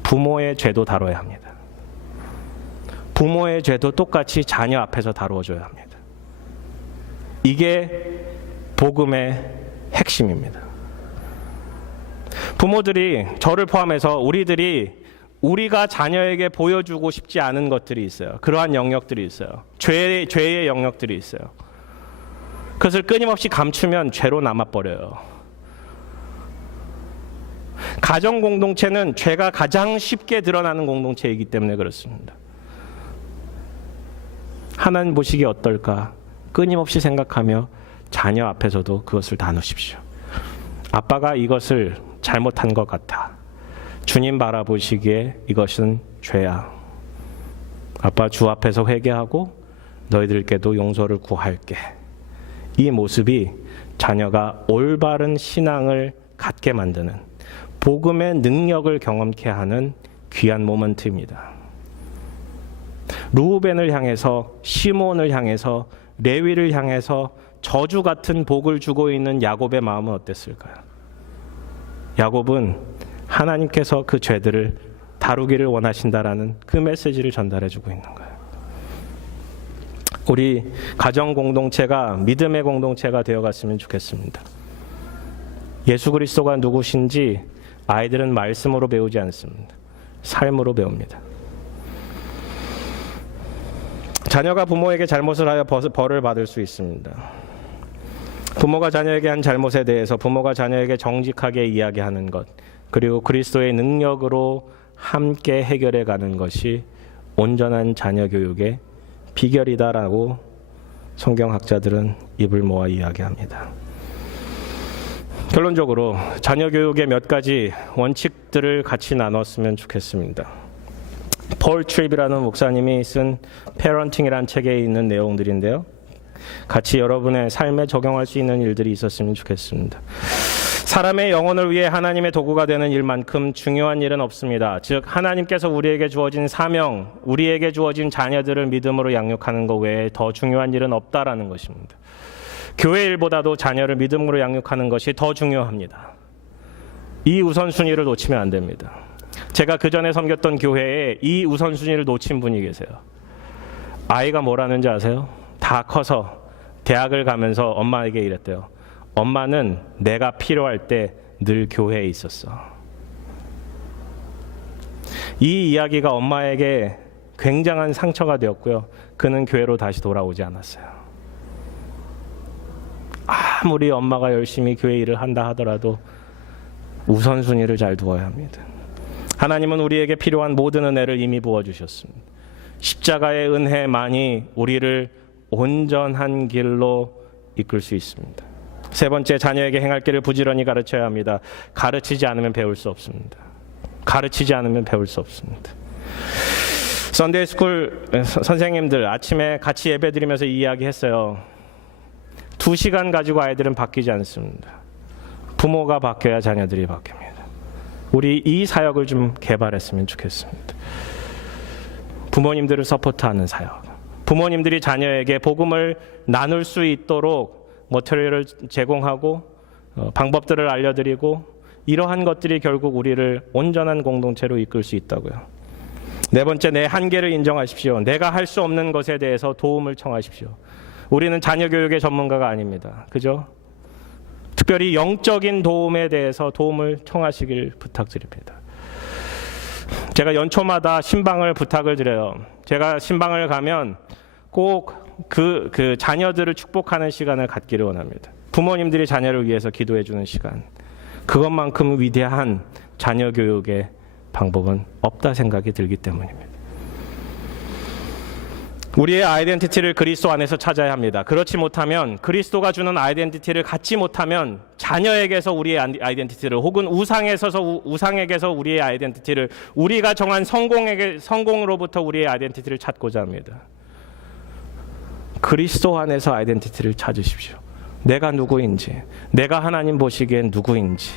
부모의 죄도 다뤄야 합니다. 부모의 죄도 똑같이 자녀 앞에서 다루어줘야 합니다. 이게 복음의 핵심입니다. 부모들이, 저를 포함해서 우리가 자녀에게 보여주고 싶지 않은 것들이 있어요. 그러한 영역들이 있어요. 죄의 영역들이 있어요. 그것을 끊임없이 감추면 죄로 남아버려요. 가정 공동체는 죄가 가장 쉽게 드러나는 공동체이기 때문에 그렇습니다. 하나님 보시기에 어떨까? 끊임없이 생각하며 자녀 앞에서도 그것을 나누십시오. 아빠가 이것을 잘못한 것 같아. 주님 바라보시기에 이것은 죄야. 아빠 주 앞에서 회개하고 너희들께도 용서를 구할게. 이 모습이 자녀가 올바른 신앙을 갖게 만드는, 복음의 능력을 경험케 하는 귀한 모먼트입니다. 루벤을 향해서, 시몬을 향해서, 레위를 향해서 저주 같은 복을 주고 있는 야곱의 마음은 어땠을까요? 야곱은 하나님께서 그 죄들을 다루기를 원하신다라는 그 메시지를 전달해주고 있는 거예요. 우리 가정 공동체가 믿음의 공동체가 되어갔으면 좋겠습니다. 예수 그리스도가 누구신지 아이들은 말씀으로 배우지 않습니다. 삶으로 배웁니다. 자녀가 부모에게 잘못을 하여 벌을 받을 수 있습니다. 부모가 자녀에게 한 잘못에 대해서 부모가 자녀에게 정직하게 이야기하는 것, 그리고 그리스도의 능력으로 함께 해결해 가는 것이 온전한 자녀 교육의 비결이다라고 성경학자들은 입을 모아 이야기합니다. 결론적으로 자녀 교육의 몇 가지 원칙들을 같이 나눴으면 좋겠습니다. 폴 트립이라는 목사님이 쓴 페런팅이라는 책에 있는 내용들인데요. 같이 여러분의 삶에 적용할 수 있는 일들이 있었으면 좋겠습니다. 사람의 영혼을 위해 하나님의 도구가 되는 일만큼 중요한 일은 없습니다. 즉 하나님께서 우리에게 주어진 사명, 우리에게 주어진 자녀들을 믿음으로 양육하는 것 외에 더 중요한 일은 없다라는 것입니다. 교회 일보다도 자녀를 믿음으로 양육하는 것이 더 중요합니다. 이 우선순위를 놓치면 안 됩니다. 제가 그 전에 섬겼던 교회에 이 우선순위를 놓친 분이 계세요. 아이가 뭐라는지 아세요? 다 커서 대학을 가면서 엄마에게 이랬대요. 엄마는 내가 필요할 때 늘 교회에 있었어. 이 이야기가 엄마에게 굉장한 상처가 되었고요. 그는 교회로 다시 돌아오지 않았어요. 아무리 엄마가 열심히 교회 일을 한다 하더라도 우선순위를 잘 두어야 합니다. 하나님은 우리에게 필요한 모든 은혜를 이미 부어주셨습니다. 십자가의 은혜만이 우리를 온전한 길로 이끌 수 있습니다. 세 번째, 자녀에게 행할 길을 부지런히 가르쳐야 합니다. 가르치지 않으면 배울 수 없습니다. 가르치지 않으면 배울 수 없습니다. 선데이 스쿨 선생님들 아침에 같이 예배 드리면서 이야기했어요. 2시간 가지고 아이들은 바뀌지 않습니다. 부모가 바뀌어야 자녀들이 바뀝니다. 우리 이 사역을 좀 개발했으면 좋겠습니다. 부모님들을 서포트하는 사역. 부모님들이 자녀에게 복음을 나눌 수 있도록 머티리얼을 제공하고 방법들을 알려드리고 이러한 것들이 결국 우리를 온전한 공동체로 이끌 수 있다고요. 네 번째, 내 한계를 인정하십시오. 내가 할 수 없는 것에 대해서 도움을 청하십시오. 우리는 자녀 교육의 전문가가 아닙니다. 그죠? 특별히 영적인 도움에 대해서 도움을 청하시길 부탁드립니다. 제가 연초마다 신방을 부탁을 드려요. 제가 신방을 가면 꼭 그 자녀들을 축복하는 시간을 갖기를 원합니다. 부모님들이 자녀를 위해서 기도해 주는 시간. 그것만큼 위대한 자녀 교육의 방법은 없다 생각이 들기 때문입니다. 우리의 아이덴티티를 그리스도 안에서 찾아야 합니다. 그렇지 못하면 그리스도가 주는 아이덴티티를 갖지 못하면 자녀에게서 우리의 아이덴티티를 혹은 우상에게서 우리의 아이덴티티를 우리가 정한 성공으로부터 우리의 아이덴티티를 찾고자 합니다. 그리스도 안에서 아이덴티티를 찾으십시오. 내가 누구인지, 내가 하나님 보시기엔 누구인지.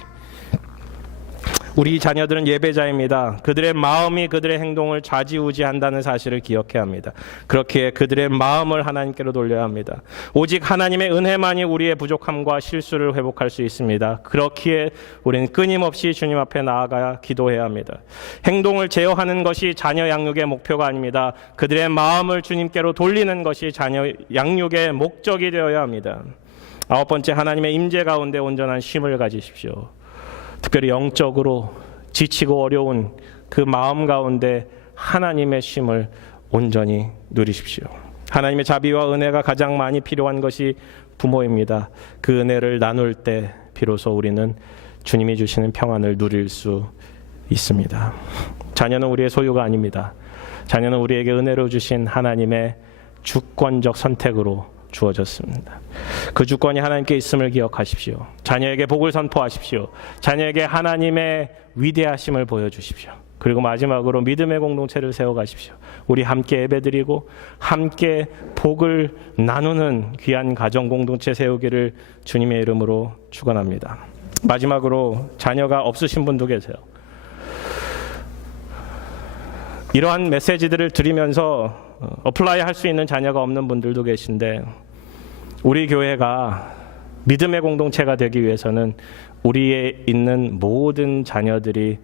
우리 자녀들은 예배자입니다. 그들의 마음이 그들의 행동을 좌지우지한다는 사실을 기억해야 합니다. 그렇기에 그들의 마음을 하나님께로 돌려야 합니다. 오직 하나님의 은혜만이 우리의 부족함과 실수를 회복할 수 있습니다. 그렇기에 우리는 끊임없이 주님 앞에 나아가야 기도해야 합니다. 행동을 제어하는 것이 자녀 양육의 목표가 아닙니다. 그들의 마음을 주님께로 돌리는 것이 자녀 양육의 목적이 되어야 합니다. 아홉 번째, 하나님의 임재 가운데 온전한 쉼을 가지십시오. 특별히 영적으로 지치고 어려운 그 마음 가운데 하나님의 쉼을 온전히 누리십시오. 하나님의 자비와 은혜가 가장 많이 필요한 것이 부모입니다. 그 은혜를 나눌 때 비로소 우리는 주님이 주시는 평안을 누릴 수 있습니다. 자녀는 우리의 소유가 아닙니다. 자녀는 우리에게 은혜로 주신 하나님의 주권적 선택으로 주어졌습니다. 그 주권이 하나님께 있음을 기억하십시오. 자녀에게 복을 선포하십시오. 자녀에게 하나님의 위대하심을 보여주십시오. 그리고 마지막으로 믿음의 공동체를 세워가십시오. 우리 함께 예배드리고 함께 복을 나누는 귀한 가정 공동체 세우기를 주님의 이름으로 축원합니다. 마지막으로 자녀가 없으신 분도 계세요. 이러한 메시지들을 들으면서 어플라이 할 수 있는 자녀가 없는 분들도 계신데, 우리 교회가 믿음의 공동체가 되기 위해서는 우리에 있는 모든 자녀들이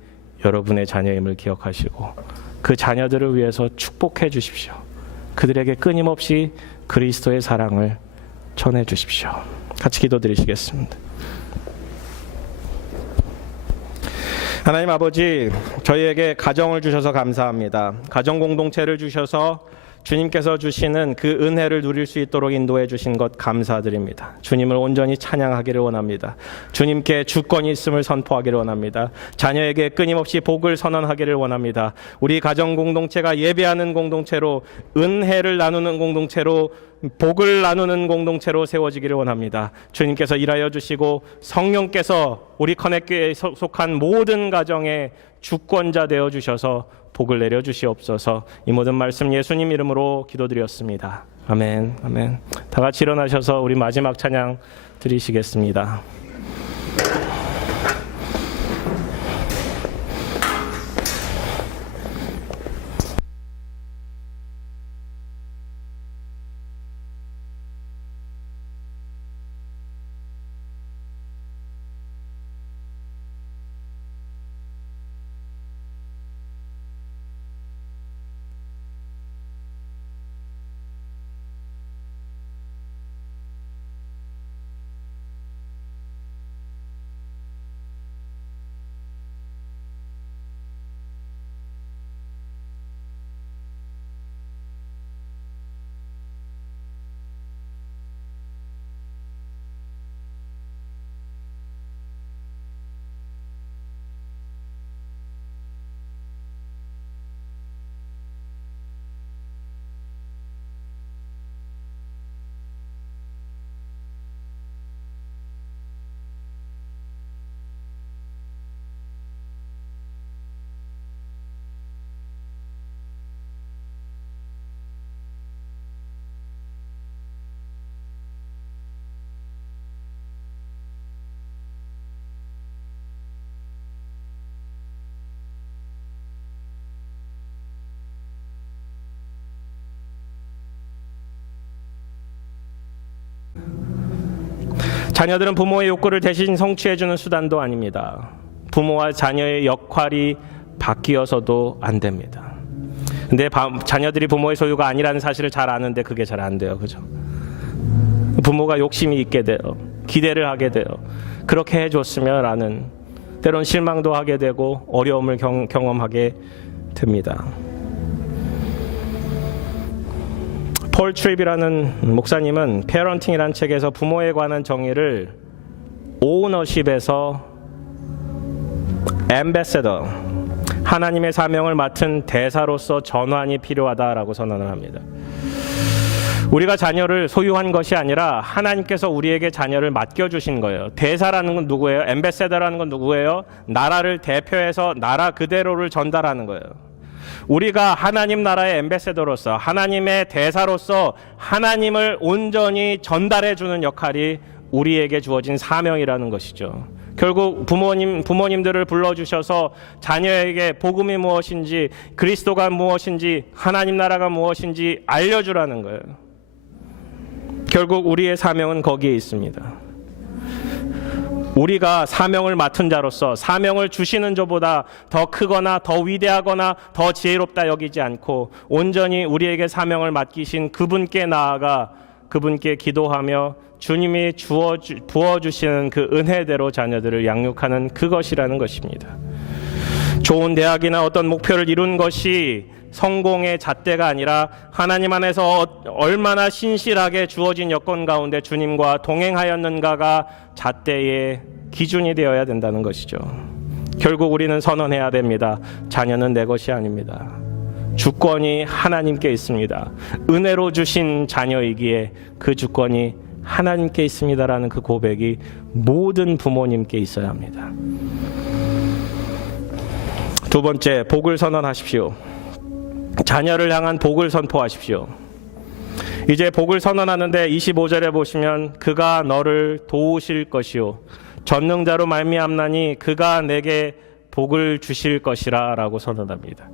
여러분의 자녀임을 기억하시고 그 자녀들을 위해서 축복해 주십시오. 그들에게 끊임없이 그리스도의 사랑을 전해 주십시오. 같이 기도드리시겠습니다. 하나님 아버지, 저희에게 가정을 주셔서 감사합니다. 가정 공동체를 주셔서 주님께서 주시는 그 은혜를 누릴 수 있도록 인도해 주신 것 감사드립니다. 주님을 온전히 찬양하기를 원합니다. 주님께 주권이 있음을 선포하기를 원합니다. 자녀에게 끊임없이 복을 선언하기를 원합니다. 우리 가정 공동체가 예배하는 공동체로, 은혜를 나누는 공동체로, 복을 나누는 공동체로 세워지기를 원합니다. 주님께서 일하여 주시고 성령께서 우리 커넥교회에 속한 모든 가정에 주권자 되어 주셔서 복을 내려 주시옵소서. 이 모든 말씀 예수님 이름으로 기도드렸습니다. 아멘. 아멘. 다 같이 일어나셔서 우리 마지막 찬양 드리시겠습니다. 자녀들은 부모의 욕구를 대신 성취해주는 수단도 아닙니다. 부모와 자녀의 역할이 바뀌어서도 안 됩니다. 근데 자녀들이 부모의 소유가 아니라는 사실을 잘 아는데 그게 잘 안 돼요. 그죠? 부모가 욕심이 있게 돼요. 기대를 하게 돼요. 그렇게 해줬으면 라는, 때론 실망도 하게 되고 어려움을 경험하게 됩니다. 폴 트립이라는 목사님은 페어런팅이라는 책에서 부모에 관한 정의를 오너십에서 앰베서더, 하나님의 사명을 맡은 대사로서 전환이 필요하다라고 선언을 합니다. 우리가 자녀를 소유한 것이 아니라 하나님께서 우리에게 자녀를 맡겨주신 거예요. 대사라는 건 누구예요? 앰베서더라는 건 누구예요? 나라를 대표해서 나라 그대로를 전달하는 거예요. 우리가 하나님 나라의 앰베서더로서, 하나님의 대사로서 하나님을 온전히 전달해주는 역할이 우리에게 주어진 사명이라는 것이죠. 결국 부모님들을 불러주셔서 자녀에게 복음이 무엇인지, 그리스도가 무엇인지, 하나님 나라가 무엇인지 알려주라는 거예요. 결국 우리의 사명은 거기에 있습니다. 우리가 사명을 맡은 자로서 사명을 주시는 자보다 더 크거나 더 위대하거나 더 지혜롭다 여기지 않고 온전히 우리에게 사명을 맡기신 그분께 나아가 그분께 기도하며 주님이 부어주시는 그 은혜대로 자녀들을 양육하는 그것이라는 것입니다. 좋은 대학이나 어떤 목표를 이룬 것이 성공의 잣대가 아니라 하나님 안에서 얼마나 신실하게 주어진 여건 가운데 주님과 동행하였는가가 잣대의 기준이 되어야 된다는 것이죠. 결국 우리는 선언해야 됩니다. 자녀는 내 것이 아닙니다. 주권이 하나님께 있습니다. 은혜로 주신 자녀이기에 그 주권이 하나님께 있습니다라는 그 고백이 모든 부모님께 있어야 합니다. 두 번째, 복을 선언하십시오. 자녀를 향한 복을 선포하십시오. 이제 복을 선언하는데 25절에 보시면 그가 너를 도우실 것이요 전능자로 말미암나니 그가 내게 복을 주실 것이라 라고 선언합니다.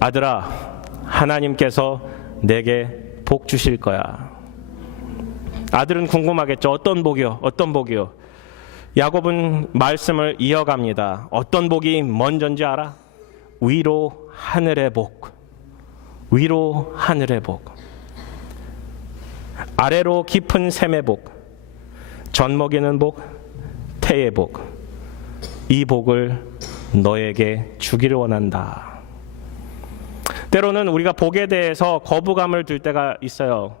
아들아, 하나님께서 내게 복 주실 거야. 아들은 궁금하겠죠. 어떤 복이요? 어떤 복이요? 야곱은 말씀을 이어갑니다. 어떤 복이 먼저인지 알아? 위로 하늘의 복. 위로 하늘의 복. 아래로 깊은 샘의 복. 젖 먹이는 복, 태의 복. 이 복을 너에게 주기를 원한다. 때로는 우리가 복에 대해서 거부감을 들 때가 있어요.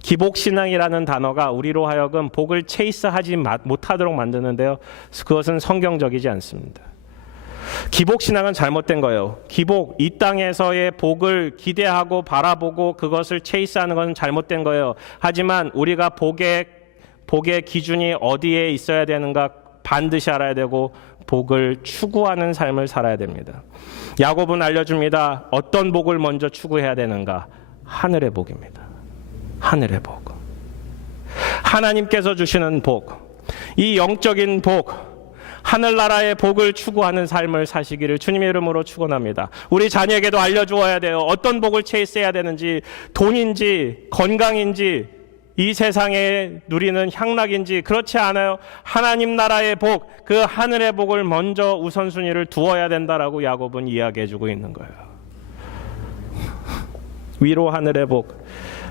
기복신앙이라는 단어가 우리로 하여금 복을 체이스하지 못하도록 만드는데요. 그것은 성경적이지 않습니다. 기복신앙은 잘못된 거예요. 기복, 이 땅에서의 복을 기대하고 바라보고 그것을 체이스하는 것은 잘못된 거예요. 하지만 우리가 복의 기준이 어디에 있어야 되는가 반드시 알아야 되고 복을 추구하는 삶을 살아야 됩니다. 야곱은 알려줍니다. 어떤 복을 먼저 추구해야 되는가? 하늘의 복입니다. 하늘의 복. 하나님께서 주시는 복, 이 영적인 복, 하늘나라의 복을 추구하는 삶을 사시기를 주님의 이름으로 축원합니다. 우리 자녀에게도 알려주어야 돼요. 어떤 복을 체이스해야 되는지, 돈인지 건강인지 이 세상에 누리는 향락인지 그렇지 않아요. 하나님 나라의 복, 그 하늘의 복을 먼저 우선순위를 두어야 된다라고 야곱은 이야기해주고 있는 거예요. 위로 하늘의 복,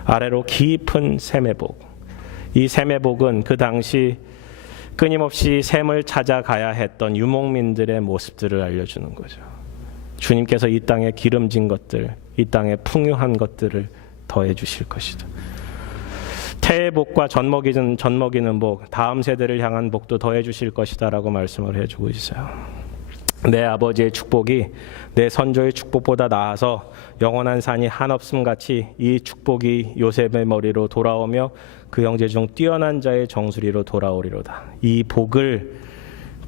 아래로 깊은 샘의 복. 이 샘의 복은 그 당시 끊임없이 샘을 찾아가야 했던 유목민들의 모습들을 알려주는 거죠. 주님께서 이 땅에 기름진 것들, 이 땅에 풍요한 것들을 더해 주실 것이다. 태의 복과 젖 먹이는 복, 다음 세대를 향한 복도 더해 주실 것이다 라고 말씀을 해주고 있어요. 내 아버지의 축복이 내 선조의 축복보다 나아서 영원한 산이 한없음 같이 이 축복이 요셉의 머리로 돌아오며 그 형제 중 뛰어난 자의 정수리로 돌아오리로다. 이 복을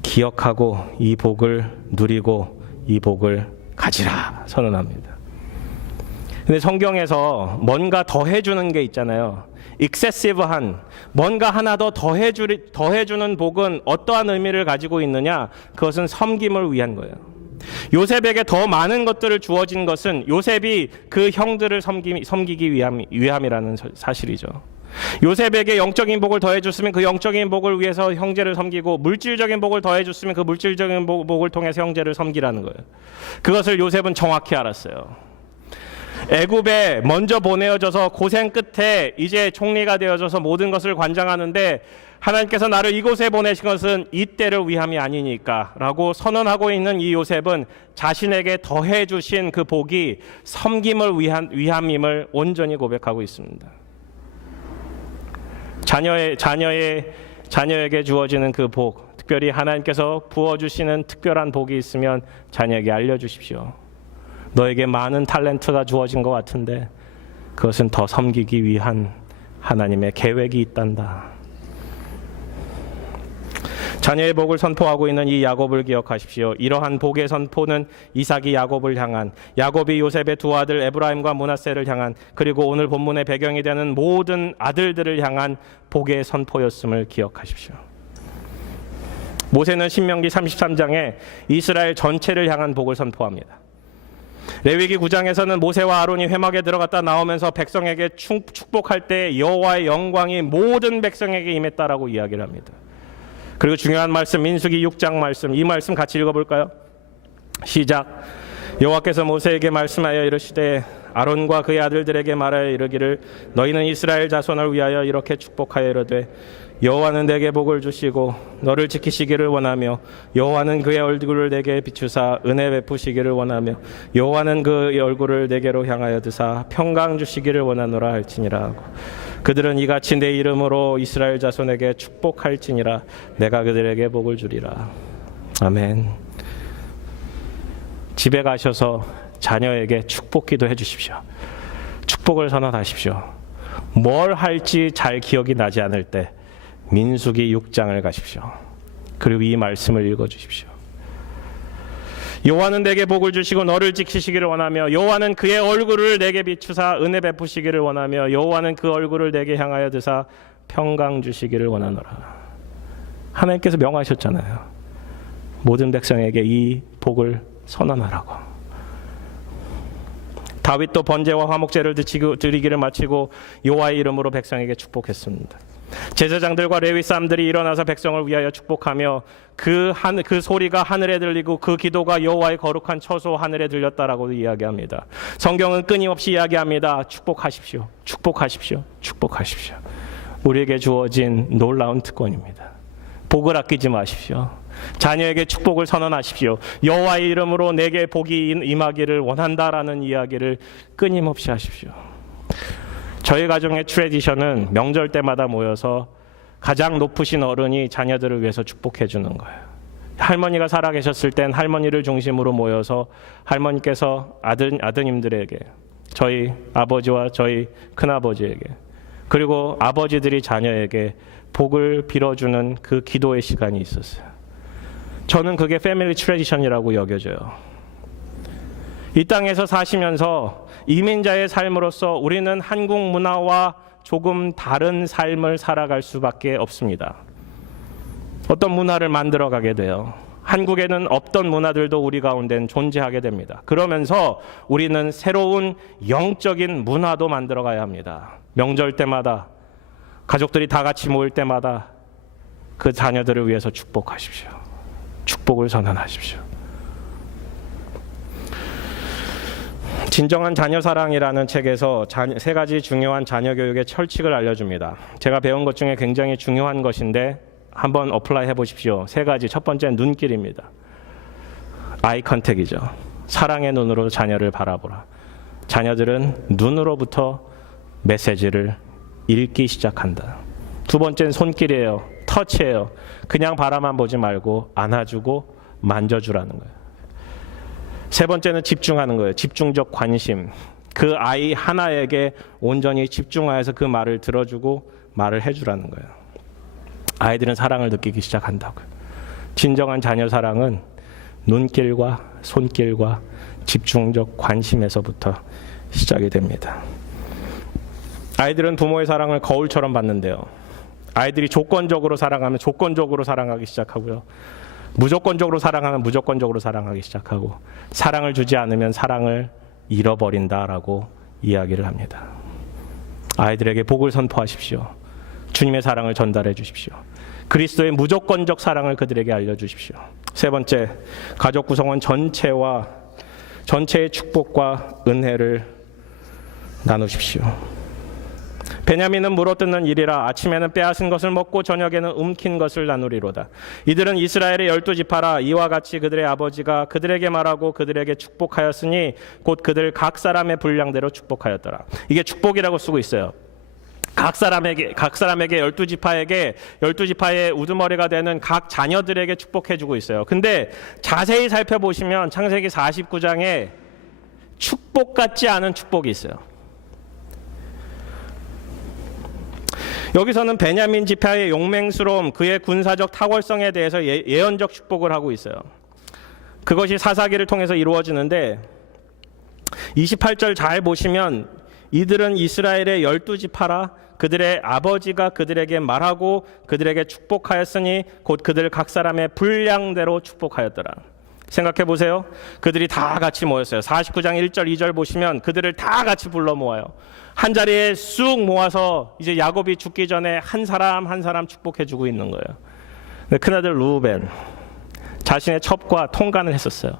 기억하고 이 복을 누리고 이 복을 가지라 선언합니다. 근데 성경에서 뭔가 더해주는 게 있잖아요. excessive한 뭔가 하나 더 더해주는 복은 어떠한 의미를 가지고 있느냐? 그것은 섬김을 위한 거예요. 요셉에게 더 많은 것들을 주어진 것은 요셉이 그 형들을 섬기기 위함이라는 사실이죠. 요셉에게 영적인 복을 더해줬으면 그 영적인 복을 위해서 형제를 섬기고, 물질적인 복을 더해줬으면 그 물질적인 복을 통해서 형제를 섬기라는 거예요. 그것을 요셉은 정확히 알았어요. 애굽에 먼저 보내어져서 고생 끝에 이제 총리가 되어져서 모든 것을 관장하는데, 하나님께서 나를 이곳에 보내신 것은 이때를 위함이 아니니까 라고 선언하고 있는 이 요셉은 자신에게 더해 주신 그 복이 섬김을 위함임을 온전히 고백하고 있습니다. 자녀에게 주어지는 그 복, 특별히 하나님께서 부어주시는 특별한 복이 있으면 자녀에게 알려주십시오. 너에게 많은 탤런트가 주어진 것 같은데 그것은 더 섬기기 위한 하나님의 계획이 있단다. 자녀의 복을 선포하고 있는 이 야곱을 기억하십시오. 이러한 복의 선포는 이삭이 야곱을 향한, 야곱이 요셉의 두 아들 에브라임과 므낫세를 향한, 그리고 오늘 본문의 배경이 되는 모든 아들들을 향한 복의 선포였음을 기억하십시오. 모세는 신명기 33장에 이스라엘 전체를 향한 복을 선포합니다. 레위기 9장에서는 모세와 아론이 회막에 들어갔다 나오면서 백성에게 축복할 때 여호와의 영광이 모든 백성에게 임했다라고 이야기를 합니다. 그리고 중요한 말씀, 민수기 6장 말씀, 이 말씀 같이 읽어볼까요? 시작. 여호와께서 모세에게 말씀하여 이르시되 아론과 그의 아들들에게 말하여 이르기를 너희는 이스라엘 자손을 위하여 이렇게 축복하여 이르되 여호와는 내게 복을 주시고 너를 지키시기를 원하며 여호와는 그의 얼굴을 내게 비추사 은혜 베푸시기를 원하며 여호와는 그의 얼굴을 내게로 향하여 드사 평강 주시기를 원하노라 할지니라 하고 그들은 이같이 내 이름으로 이스라엘 자손에게 축복할지니라 내가 그들에게 복을 주리라. 아멘. 집에 가셔서 자녀에게 축복 기도해 주십시오. 축복을 선언하십시오. 뭘 할지 잘 기억이 나지 않을 때 민수기 6장을 가십시오. 그리고 이 말씀을 읽어주십시오. 여호와는 내게 복을 주시고 너를 지키시기를 원하며 여호와는 그의 얼굴을 내게 비추사 은혜 베푸시기를 원하며 여호와는 그 얼굴을 내게 향하여 드사 평강 주시기를 원하노라. 하나님께서 명하셨잖아요. 모든 백성에게 이 복을 선언하라고. 다윗도 번제와 화목제를 드리기를 마치고 여호와의 이름으로 백성에게 축복했습니다. 제사장들과 레위 사람들이 일어나서 백성을 위하여 축복하며 그 소리가 하늘에 들리고 그 기도가 여호와의 거룩한 처소 하늘에 들렸다라고 이야기합니다. 성경은 끊임없이 이야기합니다. 축복하십시오. 축복하십시오. 축복하십시오. 우리에게 주어진 놀라운 특권입니다. 복을 아끼지 마십시오. 자녀에게 축복을 선언하십시오. 여호와의 이름으로 내게 복이 임하기를 원한다라는 이야기를 끊임없이 하십시오. 저희 가정의 트레디션은 명절 때마다 모여서 가장 높으신 어른이 자녀들을 위해서 축복해 주는 거예요. 할머니가 살아계셨을 땐 할머니를 중심으로 모여서 할머니께서 아드님들에게, 저희 아버지와 저희 큰아버지에게, 그리고 아버지들이 자녀에게 복을 빌어주는 그 기도의 시간이 있었어요. 저는 그게 패밀리 트레디션이라고 여겨져요. 이 땅에서 사시면서 이민자의 삶으로서 우리는 한국 문화와 조금 다른 삶을 살아갈 수밖에 없습니다. 어떤 문화를 만들어가게 돼요. 한국에는 없던 문화들도 우리 가운데는 존재하게 됩니다. 그러면서 우리는 새로운 영적인 문화도 만들어가야 합니다. 명절 때마다 가족들이 다 같이 모일 때마다 그 자녀들을 위해서 축복하십시오. 축복을 선언하십시오. 진정한 자녀 사랑이라는 책에서 세 가지 중요한 자녀 교육의 철칙을 알려줍니다. 제가 배운 것 중에 굉장히 중요한 것인데 한번 어플라이 해보십시오. 세 가지. 첫 번째는 눈길입니다. 아이 컨택이죠. 사랑의 눈으로 자녀를 바라보라. 자녀들은 눈으로부터 메시지를 읽기 시작한다. 두 번째는 손길이에요. 터치예요. 그냥 바라만 보지 말고 안아주고 만져주라는 거예요. 세 번째는 집중하는 거예요. 집중적 관심. 그 아이 하나에게 온전히 집중하여서 그 말을 들어주고 말을 해주라는 거예요. 아이들은 사랑을 느끼기 시작한다고요. 진정한 자녀 사랑은 눈길과 손길과 집중적 관심에서부터 시작이 됩니다. 아이들은 부모의 사랑을 거울처럼 받는데요. 아이들이 조건적으로 사랑하면 조건적으로 사랑하기 시작하고요. 무조건적으로 사랑하면 무조건적으로 사랑하기 시작하고, 사랑을 주지 않으면 사랑을 잃어버린다라고 이야기를 합니다. 아이들에게 복을 선포하십시오. 주님의 사랑을 전달해 주십시오. 그리스도의 무조건적 사랑을 그들에게 알려주십시오. 세 번째, 가족 구성원 전체의 축복과 은혜를 나누십시오. 베냐민은 물어뜯는 일이라 아침에는 빼앗은 것을 먹고 저녁에는 움킨 것을 나누리로다. 이들은 이스라엘의 12지파라. 이와 같이 그들의 아버지가 그들에게 말하고 그들에게 축복하였으니 곧 그들 각 사람의 분량대로 축복하였더라. 이게 축복이라고 쓰고 있어요. 각 사람에게 12지파에게 12지파의 우두머리가 되는 각 자녀들에게 축복해주고 있어요. 근데 자세히 살펴보시면 창세기 49장에 축복 같지 않은 축복이 있어요. 여기서는 베냐민 지파의 용맹스러움, 그의 군사적 탁월성에 대해서 예언적 축복을 하고 있어요. 그것이 사사기를 통해서 이루어지는데 28절 잘 보시면 이들은 이스라엘의 12지파라. 그들의 아버지가 그들에게 말하고 그들에게 축복하였으니 곧 그들 각 사람의 분량대로 축복하였더라. 생각해 보세요. 그들이 다 같이 모였어요. 49장 1절 2절 보시면 그들을 다 같이 불러 모아요. 한 자리에 쑥 모아서 이제 야곱이 죽기 전에 한 사람 한 사람 축복해 주고 있는 거예요. 큰아들 루벤 자신의 첩과 통간을 했었어요.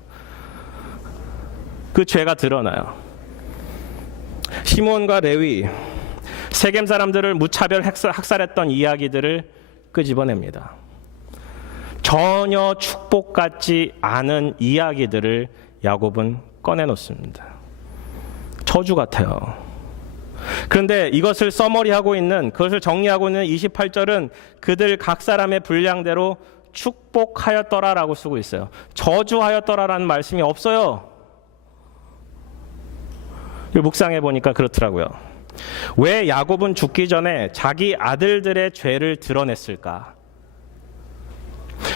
그 죄가 드러나요. 시몬과 레위, 세겜 사람들을 무차별 학살했던 이야기들을 끄집어냅니다. 전혀 축복 같지 않은 이야기들을 야곱은 꺼내놓습니다. 저주 같아요. 그런데 이것을 서머리하고 있는, 그것을 정리하고 있는 28절은 그들 각 사람의 분량대로 축복하였더라라고 쓰고 있어요. 저주하였더라라는 말씀이 없어요. 묵상해 보니까 그렇더라고요. 왜 야곱은 죽기 전에 자기 아들들의 죄를 드러냈을까?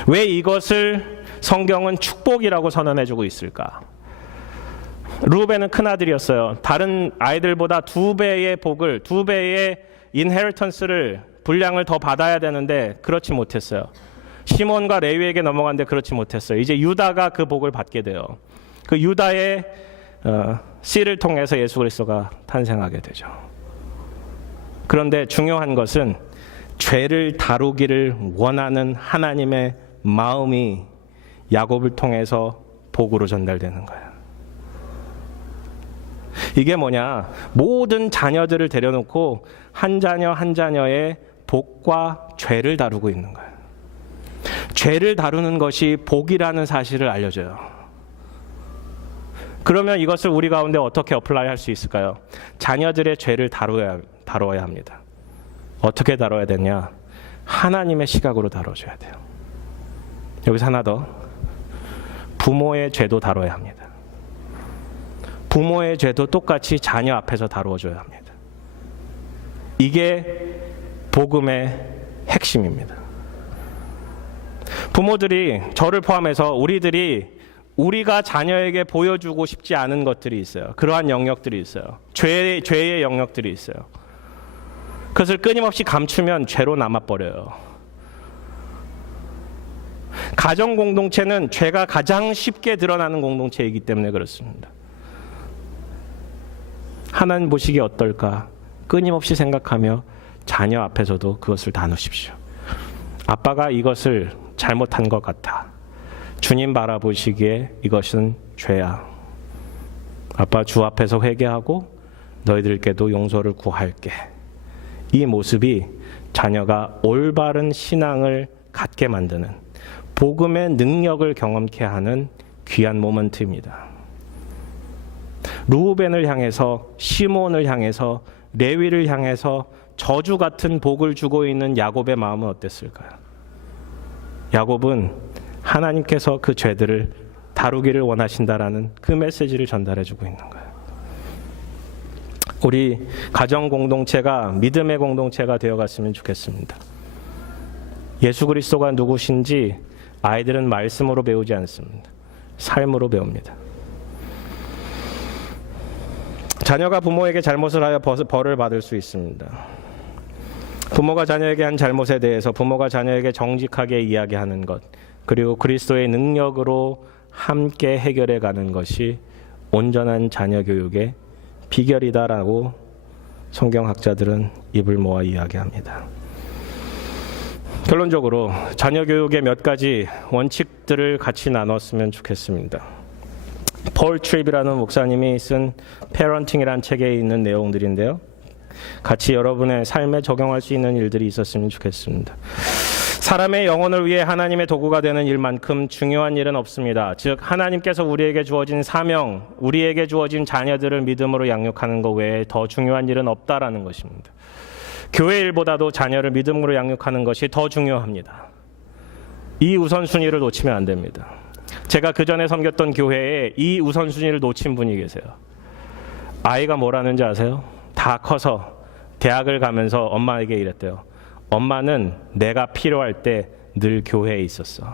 왜 이것을 성경은 축복이라고 선언해주고 있을까? 루벤은 큰아들이었어요. 다른 아이들보다 2배의 복을, 2배의 인헤리턴스를, 분량을 더 받아야 되는데 그렇지 못했어요. 시몬과 레위에게 넘어갔는데 그렇지 못했어요. 이제 유다가 그 복을 받게 돼요. 그 유다의 씨를 통해서 예수 그리스도가 탄생하게 되죠. 그런데 중요한 것은 죄를 다루기를 원하는 하나님의 마음이 야곱을 통해서 복으로 전달되는 거예요. 이게 뭐냐? 모든 자녀들을 데려놓고 한 자녀 한 자녀의 복과 죄를 다루고 있는 거예요. 죄를 다루는 것이 복이라는 사실을 알려줘요. 그러면 이것을 우리 가운데 어떻게 어플라이 할 수 있을까요? 자녀들의 죄를 다뤄야 합니다. 어떻게 다뤄야 되냐? 하나님의 시각으로 다뤄줘야 돼요. 여기서 하나 더. 부모의 죄도 다뤄야 합니다. 부모의 죄도 똑같이 자녀 앞에서 다루어줘야 합니다. 이게 복음의 핵심입니다. 부모들이, 저를 포함해서 우리가 자녀에게 보여주고 싶지 않은 것들이 있어요. 그러한 영역들이 있어요. 죄의 영역들이 있어요. 그것을 끊임없이 감추면 죄로 남아버려요. 가정 공동체는 죄가 가장 쉽게 드러나는 공동체이기 때문에 그렇습니다. 하나님 보시기에 어떨까? 끊임없이 생각하며 자녀 앞에서도 그것을 나누십시오. 아빠가 이것을 잘못한 것 같아. 주님 바라보시기에 이것은 죄야. 아빠 주 앞에서 회개하고 너희들께도 용서를 구할게. 이 모습이 자녀가 올바른 신앙을 갖게 만드는, 복음의 능력을 경험케 하는 귀한 모먼트입니다. 루벤을 향해서, 시몬을 향해서, 레위를 향해서 저주 같은 복을 주고 있는 야곱의 마음은 어땠을까요? 야곱은 하나님께서 그 죄들을 다루기를 원하신다라는 그 메시지를 전달해주고 있는 거예요. 우리 가정 공동체가 믿음의 공동체가 되어갔으면 좋겠습니다. 예수 그리스도가 누구신지 아이들은 말씀으로 배우지 않습니다. 삶으로 배웁니다. 자녀가 부모에게 잘못을 하여 벌을 받을 수 있습니다. 부모가 자녀에게 한 잘못에 대해서 부모가 자녀에게 정직하게 이야기하는 것, 그리고 그리스도의 능력으로 함께 해결해 가는 것이 온전한 자녀 교육의 비결이다라고 성경학자들은 입을 모아 이야기합니다. 결론적으로 자녀 교육의 몇 가지 원칙들을 같이 나눴으면 좋겠습니다. 폴 트립이라는 목사님이 쓴 페런팅이라는 책에 있는 내용들인데요. 같이 여러분의 삶에 적용할 수 있는 일들이 있었으면 좋겠습니다. 사람의 영혼을 위해 하나님의 도구가 되는 일만큼 중요한 일은 없습니다. 즉 하나님께서 우리에게 주어진 사명, 우리에게 주어진 자녀들을 믿음으로 양육하는 것 외에 더 중요한 일은 없다라는 것입니다. 교회 일보다도 자녀를 믿음으로 양육하는 것이 더 중요합니다. 이 우선순위를 놓치면 안 됩니다. 제가 그 전에 섬겼던 교회에 이 우선순위를 놓친 분이 계세요. 아이가 뭐라는지 아세요? 다 커서 대학을 가면서 엄마에게 이랬대요. 엄마는 내가 필요할 때 늘 교회에 있었어.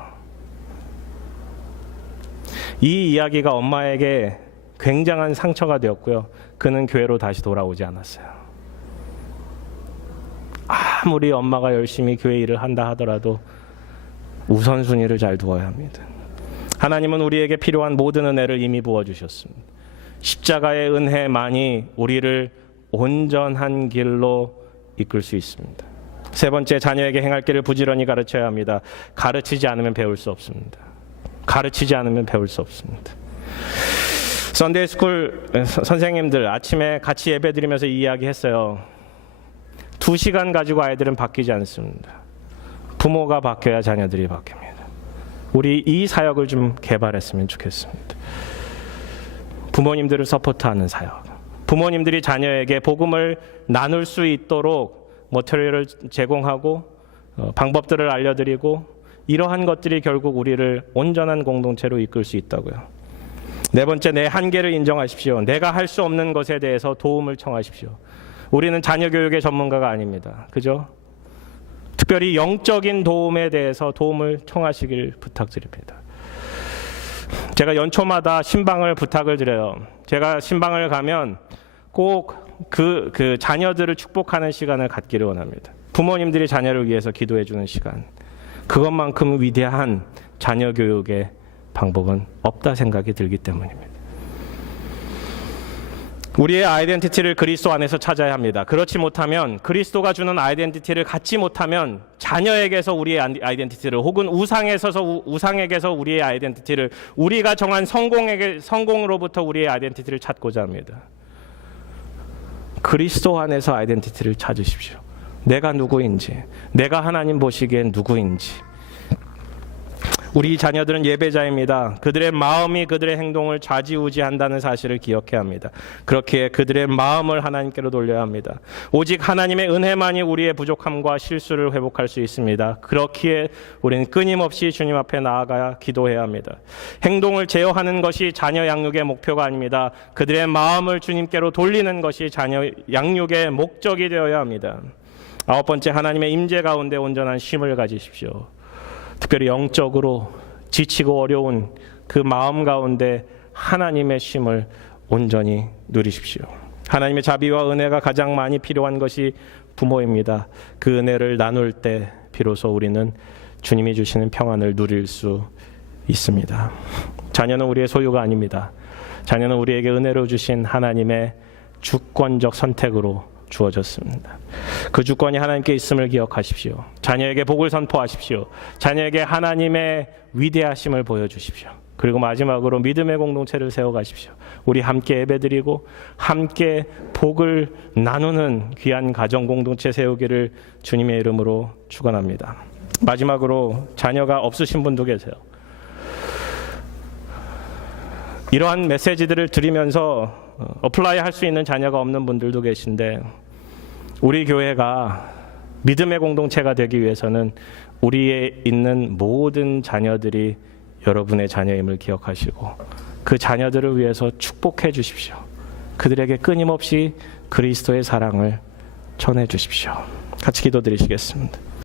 이 이야기가 엄마에게 굉장한 상처가 되었고요. 그는 교회로 다시 돌아오지 않았어요. 아무리 엄마가 열심히 교회 일을 한다 하더라도 우선순위를 잘 두어야 합니다. 하나님은 우리에게 필요한 모든 은혜를 이미 부어주셨습니다. 십자가의 은혜만이 우리를 온전한 길로 이끌 수 있습니다. 세 번째, 자녀에게 행할 길을 부지런히 가르쳐야 합니다. 가르치지 않으면 배울 수 없습니다. 가르치지 않으면 배울 수 없습니다. 선데이 스쿨 선생님들 아침에 같이 예배 드리면서 이야기했어요. 2시간 가지고 아이들은 바뀌지 않습니다. 부모가 바뀌어야 자녀들이 바뀝니다. 우리 이 사역을 좀 개발했으면 좋겠습니다. 부모님들을 서포트하는 사역. 부모님들이 자녀에게 복음을 나눌 수 있도록 머티리얼을 제공하고 방법들을 알려드리고 이러한 것들이 결국 우리를 온전한 공동체로 이끌 수 있다고요. 네 번째, 내 한계를 인정하십시오. 내가 할 수 없는 것에 대해서 도움을 청하십시오. 우리는 자녀 교육의 전문가가 아닙니다. 그죠? 특별히 영적인 도움에 대해서 도움을 청하시길 부탁드립니다. 제가 연초마다 신방을 부탁을 드려요. 제가 신방을 가면 꼭 그 자녀들을 축복하는 시간을 갖기를 원합니다. 부모님들이 자녀를 위해서 기도해 주는 시간. 그것만큼 위대한 자녀 교육의 방법은 없다 생각이 들기 때문입니다. 우리의 아이덴티티를 그리스도 안에서 찾아야 합니다. 그렇지 못하면 그리스도가 주는 아이덴티티를 갖지 못하면 자녀에게서 우리의 아이덴티티를 혹은 우상에게서 우리의 아이덴티티를 우리가 정한 성공으로부터 우리의 아이덴티티를 찾고자 합니다. 그리스도 안에서 아이덴티티를 찾으십시오. 내가 누구인지, 내가 하나님 보시기엔 누구인지. 우리 자녀들은 예배자입니다. 그들의 마음이 그들의 행동을 좌지우지한다는 사실을 기억해야 합니다. 그렇기에 그들의 마음을 하나님께로 돌려야 합니다. 오직 하나님의 은혜만이 우리의 부족함과 실수를 회복할 수 있습니다. 그렇기에 우리는 끊임없이 주님 앞에 나아가야 기도해야 합니다. 행동을 제어하는 것이 자녀 양육의 목표가 아닙니다. 그들의 마음을 주님께로 돌리는 것이 자녀 양육의 목적이 되어야 합니다. 9번째, 하나님의 임재 가운데 온전한 쉼을 가지십시오. 특별히 영적으로 지치고 어려운 그 마음 가운데 하나님의 쉼을 온전히 누리십시오. 하나님의 자비와 은혜가 가장 많이 필요한 것이 부모입니다. 그 은혜를 나눌 때 비로소 우리는 주님이 주시는 평안을 누릴 수 있습니다. 자녀는 우리의 소유가 아닙니다. 자녀는 우리에게 은혜로 주신 하나님의 주권적 선택으로 주어졌습니다. 그 주권이 하나님께 있음을 기억하십시오. 자녀에게 복을 선포하십시오. 자녀에게 하나님의 위대하심을 보여주십시오. 그리고 마지막으로 믿음의 공동체를 세워가십시오. 우리 함께 예배드리고 함께 복을 나누는 귀한 가정 공동체 세우기를 주님의 이름으로 축원합니다. 마지막으로 자녀가 없으신 분도 계세요. 이러한 메시지들을 들으면서 어플라이 할 수 있는 자녀가 없는 분들도 계신데, 우리 교회가 믿음의 공동체가 되기 위해서는 우리에 있는 모든 자녀들이 여러분의 자녀임을 기억하시고 그 자녀들을 위해서 축복해 주십시오. 그들에게 끊임없이 그리스도의 사랑을 전해 주십시오. 같이 기도드리시겠습니다.